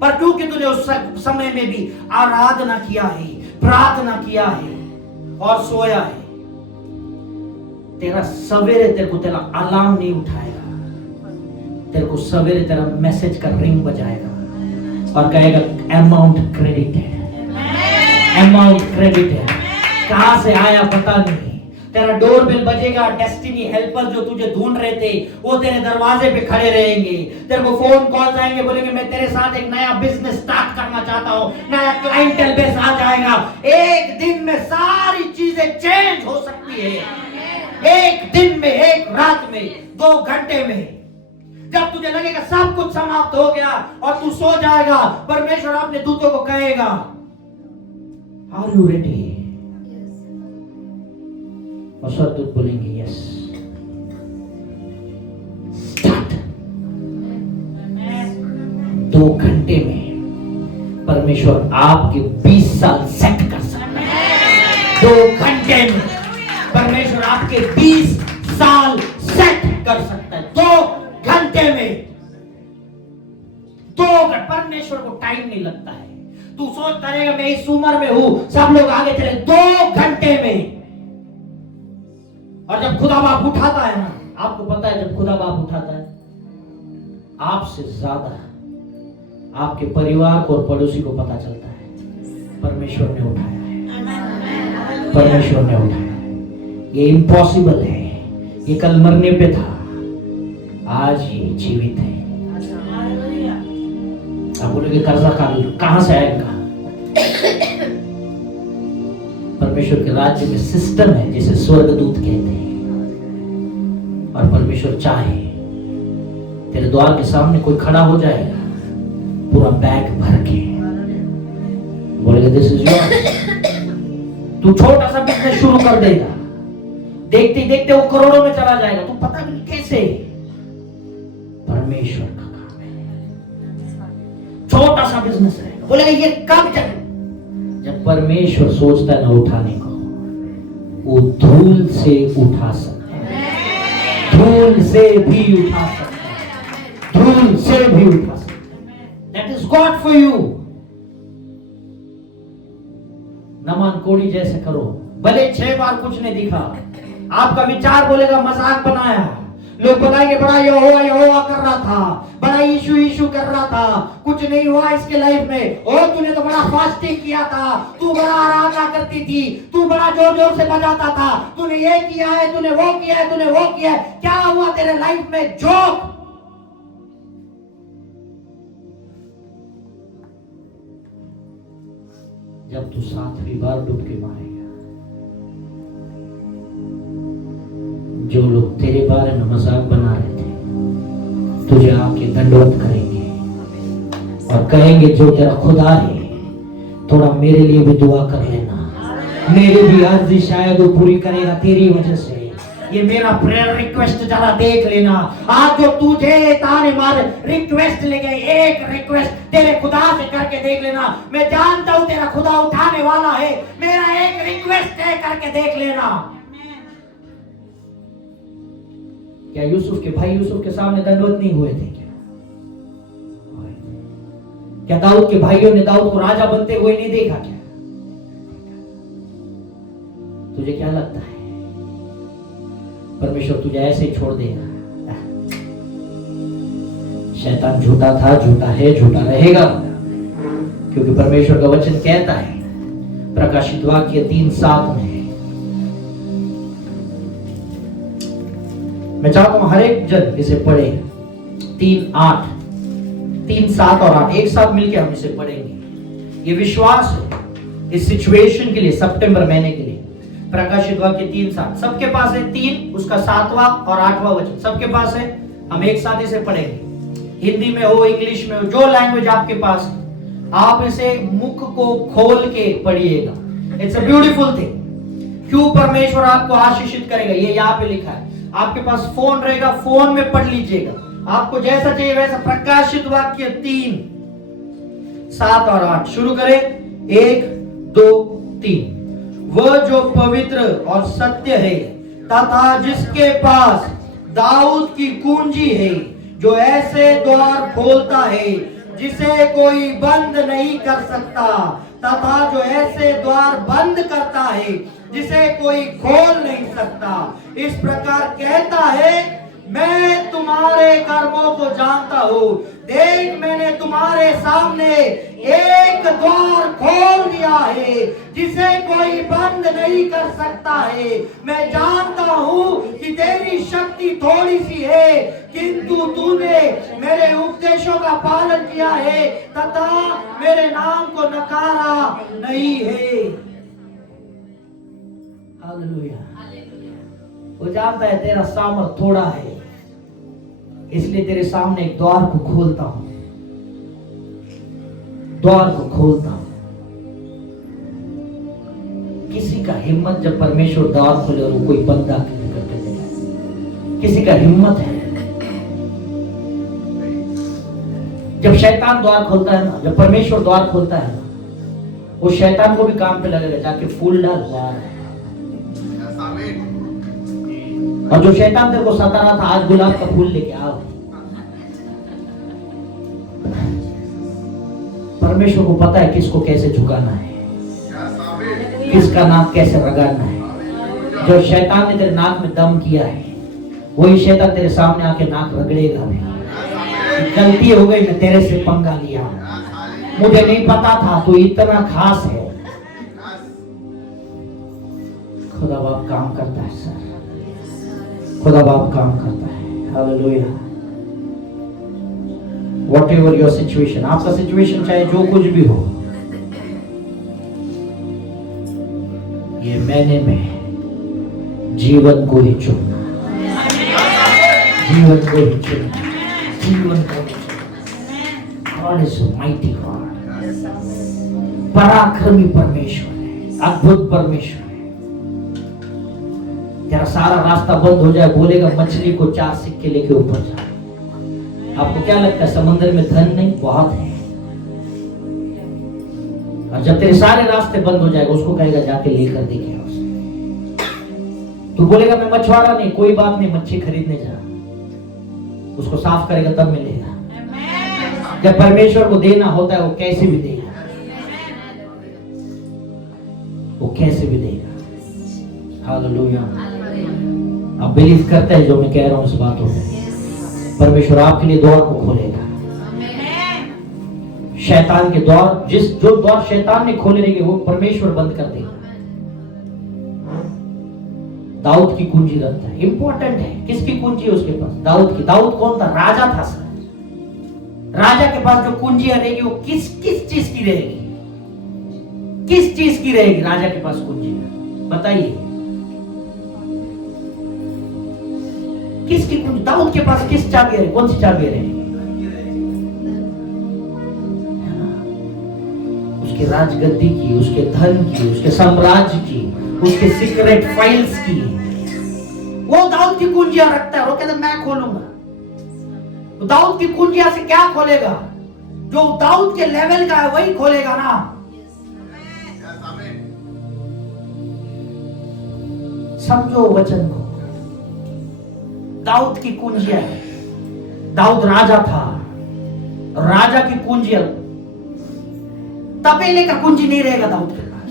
पर क्योंकि तुझे उस समय में भी आराधना किया है, प्रार्थना किया है और सोया है, तेरा सवेरे तेरे को तेरा अलार्म नहीं उठाएगा, तेरे को सवेरे तेरा मैसेज का रिंग बजाएगा और कहेगा अमाउंट क्रेडिट है, अमाउंट क्रेडिट है। कहां से आया पता नहीं। तेरा डोरबेल बजेगा, डेस्टिनी हेल्पर जो तुझे ढूंढ रहे थे वो तेरे दरवाजे पे खड़े रहेंगे। तेरे को फोन कॉल आएंगे, बोलेंगे मैं तेरे साथ एक नया बिजनेस स्टार्ट करना चाहता हूं, नया क्लाइंटेल बेस आ जाएगा। एक दिन में सारी चीजें चेंज हो सकती है, एक दिन में, एक रात में, 2 घंटे में। जब तुझे लगेगा सब कुछ समाप्त हो गया और तू सो जाएगा, परमेश्वर अपने दूतों को कहेगा आर यू रेडी? और स्वर्गदूत बोलेंगे यस, स्टार्ट। 2 घंटे में परमेश्वर आपके 20 साल सेट कर सकता है। 2 घंटे में परमेश्वर आपके 20 साल सेट कर सकता है। 2 घंटे में। 2 घंटे परमेश्वर को टाइम नहीं लगता है। तू सोचता रहेगा मैं इस उम्र में हूं, सब लोग आगे चले। 2 घंटे में। और जब खुदा बाप उठाता है ना, आपको पता है जब खुदा बाप उठाता है, आपसे ज्यादा आपके परिवार को और पड़ोसी को पता चलता है परमेश्वर ने उठाया है, परमेश्वर ने उठाया है। ये इम्पॉसिबल है, ये कल मरने पे था, आज ये जीवित है। आप बोलोगे कर्जा कहां से आएगा? परमेश्वर के राज्य में सिस्टम है जिसे स्वर्गदूत कहते हैं। और परमेश्वर चाहे तेरे द्वार के सामने कोई खड़ा हो जाएगा पूरा बैग भर के, बोलेगा दिस इज योर्स। तू छोटा सा बिजनेस शुरू कर देगा, देखते देखते वो करोड़ों में चला जाएगा। तू पता नहीं कैसे, परमेश्वर का काम है। छोटा सा बिजनेस रहेगा, बोलेगा ये कब चले? जब परमेश्वर सोचता है ना उठाने को, वो धूल से उठा सकता है, धूल से भी उठा सकता है, धूल से भी उठा सकता है। That is God for you। नमान कोड़ी जैसे करो, भले 6 बार कुछ नहीं दिखा। आपका विचार बोलेगा मजाक बनाया, लोग बताएंगे बड़ा यहोवा कर रहा था, बड़ा यीशु कर रहा था, कुछ नहीं हुआ इसके लाइफ में। ओ तूने तो बड़ा फास्टिंग किया था, तू बड़ा आराधना करती थी, तू बड़ा जोर जोर से बजाता था, तूने ये किया है, तूने वो किया है, तूने वो किया है, क्या हुआ तेरे लाइफ में? जोक। जब तू 7वीं बार डुबकी मारेगा, जो लोग तेरे बारे में मजाक बना रहे थे तुझे आके दंडवत करेंगे और कहेंगे जो तेरा खुदा है थोड़ा मेरे लिए भी दुआ कर लेना, मेरी भी अर्जी शायद वो पूरी करेगा तेरी वजह से। ये मेरा प्रेयर रिक्वेस्ट जरा देख लेना। आज जो तुझे ताने मार रिक्वेस्ट लेके, एक रिक्वेस्ट तेरे खुदा से करके देख लेना। मैं जानता हूं तेरा खुदा उठाने वाला है, मेरा एक रिक्वेस्ट है करके देख लेना। क्या यूसुफ के भाई यूसुफ के सामने दंडवत नहीं हुए थे? क्या दाऊद के भाइयों ने दाऊद को राजा बनते हुए नहीं देखा? क्या तुझे क्या लगता है परमेश्वर तुझे ऐसे ही छोड़ देगा? शैतान झूठा था, झूठा है, झूठा रहेगा, क्योंकि परमेश्वर का वचन कहता है प्रकाशित वाक्य 3:7 में। मैं चाहता हूं हर एक जन इसे पढ़े। 3:8, 3:7 और 8 एक साथ मिलकर हम इसे पढ़ेंगे। ये विश्वास है इस सिचुएशन के लिए, सितंबर महीने के लिए। प्रकाशित वाक्य 3:7 सबके पास है, 3 उसका 7वां और 8वां वचन सबके पास है। हम एक साथ इसे पढ़ेंगे, हिंदी में हो, इंग्लिश में हो, जो लैंग्वेज आपके पास है, आप इसे मुख को खोल के पढ़िएगा। It's a beautiful thing. क्यों परमेश्वर आपको आशीषित करेगा, ये यहाँ पे लिखा है। आपके पास फोन रहेगा, फोन में पढ़ लीजिएगा, आपको जैसा चाहिए वैसा। प्रकाशित वाक्य 3:7 और 8 शुरू करें। 1 2 3। वह जो पवित्र और सत्य है, तथा जिसके पास दाऊद की कुंजी है, जो ऐसे द्वार खोलता है जिसे कोई बंद नहीं कर सकता, तथा जो ऐसे द्वार बंद करता है जिसे कोई खोल नहीं सकता। इस प्रकार कहता है, मैं तुम्हारे कर्मों को जानता हूं, देख मैंने तुम्हारे सामने एक द्वार खोल दिया है जिसे कोई बंद नहीं कर सकता है। मैं जानता हूं कि तेरी शक्ति थोड़ी सी है, किंतु तूने मेरे उपदेशों का पालन किया है तथा मेरे नाम को नकारा नहीं है। हालेलुया। वो जानता है तेरा सामर्थ थोड़ा है, इसलिए तेरे सामने एक द्वार को खोलता हूं, द्वार को खोलता हूं। किसी का हिम्मत जब परमेश्वर द्वार खोले और वो कोई बंदा करके दे, किसी का हिम्मत है। जब शैतान द्वार खोलता है ना, जब परमेश्वर द्वार खोलता है ना, वो शैतान को भी काम पे लगेगा, जाके फूल डाल द्वार है। और जो शैतान तेरे को सता रहा था, आज गुलाब का फूल लेके आओ। परमेश्वर को पता है किसको कैसे झुकाना है, किसका नाक कैसे रगड़ना है। जो शैतान ने तेरे नाक में दम किया है, वही शैतान तेरे सामने आके नाक रगड़ेगा भी। गलती हो गई, मैं तेरे से पंगा लिया, मुझे नहीं पता था तू इतना खास है। खुदा बाप काम करता है सर, खुदा बाप काम करता है। हालेलुया। Whatever your situation, आपका सिचुएशन चाहे जो कुछ भी हो, ये मैंने में जीवन को ही चुनना, जीवन को ही चुनना, जीवन को ही चुनना। God is a mighty God, पराक्रमी परमेश्वर है, अद्भुत परमेश्वर है। तेरा सारा रास्ता बंद हो जाए, बोलेगा मछली को 4 सिक्के लेके ऊपर जा। आपको क्या लगता है समंदर में धन नहीं? बहुत है। और जब तेरे सारे रास्ते बंद हो जाएगा, उसको कहेगा जाके लेकर देखे। तू बोलेगा मैं मछुआरा नहीं, कोई बात नहीं, मच्छी खरीदने जा। उसको साफ करेगा तब मिलेगा। जब परमेश्वर को देना होता है, वो कैसे भी देगा, वो कैसे भी देगा। हालेलुया। आप बिलीव करते हैं जो मैं कह रहा हूं इस बातों में? परमेश्वर आपके लिए द्वार को खोलेगा। शैतान के द्वार, जो द्वार शैतान ने खोले रहेंगे, वो परमेश्वर बंद कर देगा। दाऊद की कुंजी रखता है, इंपॉर्टेंट है। किसकी कुंजी है उसके पास? दाऊद की। दाऊद कौन था? राजा था सर। राजा के पास जो कुंजियां रहेगी, वो किस किस चीज की रहेगी? किस चीज की रहेगी राजा के पास कुंजियां? बताइए, किसकी कुंजी? दाऊद के पास किस चाबी है? कौन सी चाबी है? उसके राजगद्दी की, उसके धन की, उसके साम्राज्य की, उसके सीक्रेट फाइल्स की। वो दाऊद की कुंजियां रखता है। वो कहता है मैं खोलूंगा। तो दाऊद की कुंजियां से क्या खोलेगा? जो दाऊद के लेवल का है वही खोलेगा ना। समझो वचन को। दाऊद की कुंजियां, दाऊद राजा था, राजा की कुंजियां, तपेले का कुंजी नहीं रहेगा दाऊद के पास।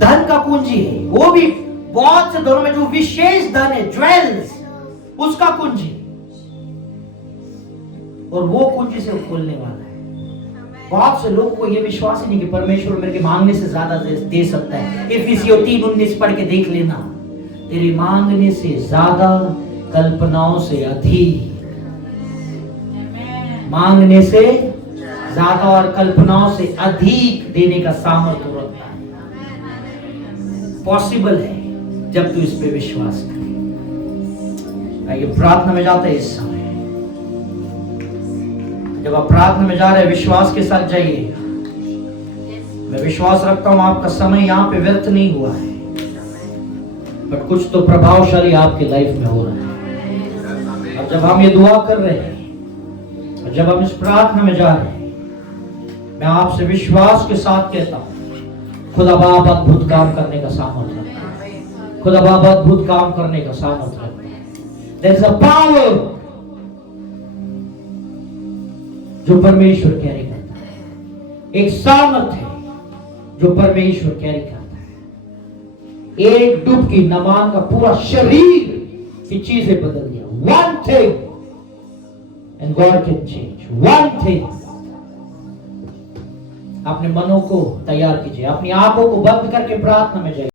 धन का कुंजी है, वो भी बहुत से दोनों में जो विशेष धन है, ज्वेल्स, उसका कुंजी, और वो कुंजी से वो खोलने वाला है। बहुत से लोगों को यह विश्वास ही नहीं कि परमेश्वर मेरे के मांगने से ज्यादा दे सकता है। इफिसियों 3:19 पढ़ के देख लेना। तेरी मांगने से ज्यादा, कल्पनाओं से अधिक, मांगने से ज्यादा और कल्पनाओं से अधिक देने का सामर्थ्य रखता है। पॉसिबल है जब तू इस पे विश्वास करे। आइए प्रार्थना में जाते हैं इस समय। जब आप प्रार्थना में जा रहे हैं, विश्वास के साथ जाइए। मैं विश्वास रखता हूं आपका समय यहाँ पे व्यर्थ नहीं हुआ है, बट कुछ तो प्रभावशाली आपके लाइफ में हो रहा है। और जब हम ये दुआ कर रहे हैं, और जब हम इस प्रार्थना में जा रहे हैं, मैं आपसे विश्वास के साथ कहता हूं, खुदा बाप अद्भुत काम करने का सामर्थ्य रखता है। खुदा बाप अद्भुत काम करने का सामर्थ्य रखता है। There is a power जो परमेश्वर कैरी करता है। एक सामर्थ्य है जो परमेश्वर कैरी करता है। एक डुबकी नमान का पूरा शरीर की चीजें बदल दिया। One thing and God can change. One thing. अपने मनों को तैयार कीजिए, अपनी आंखों को बंद करके प्रार्थना में जाइए।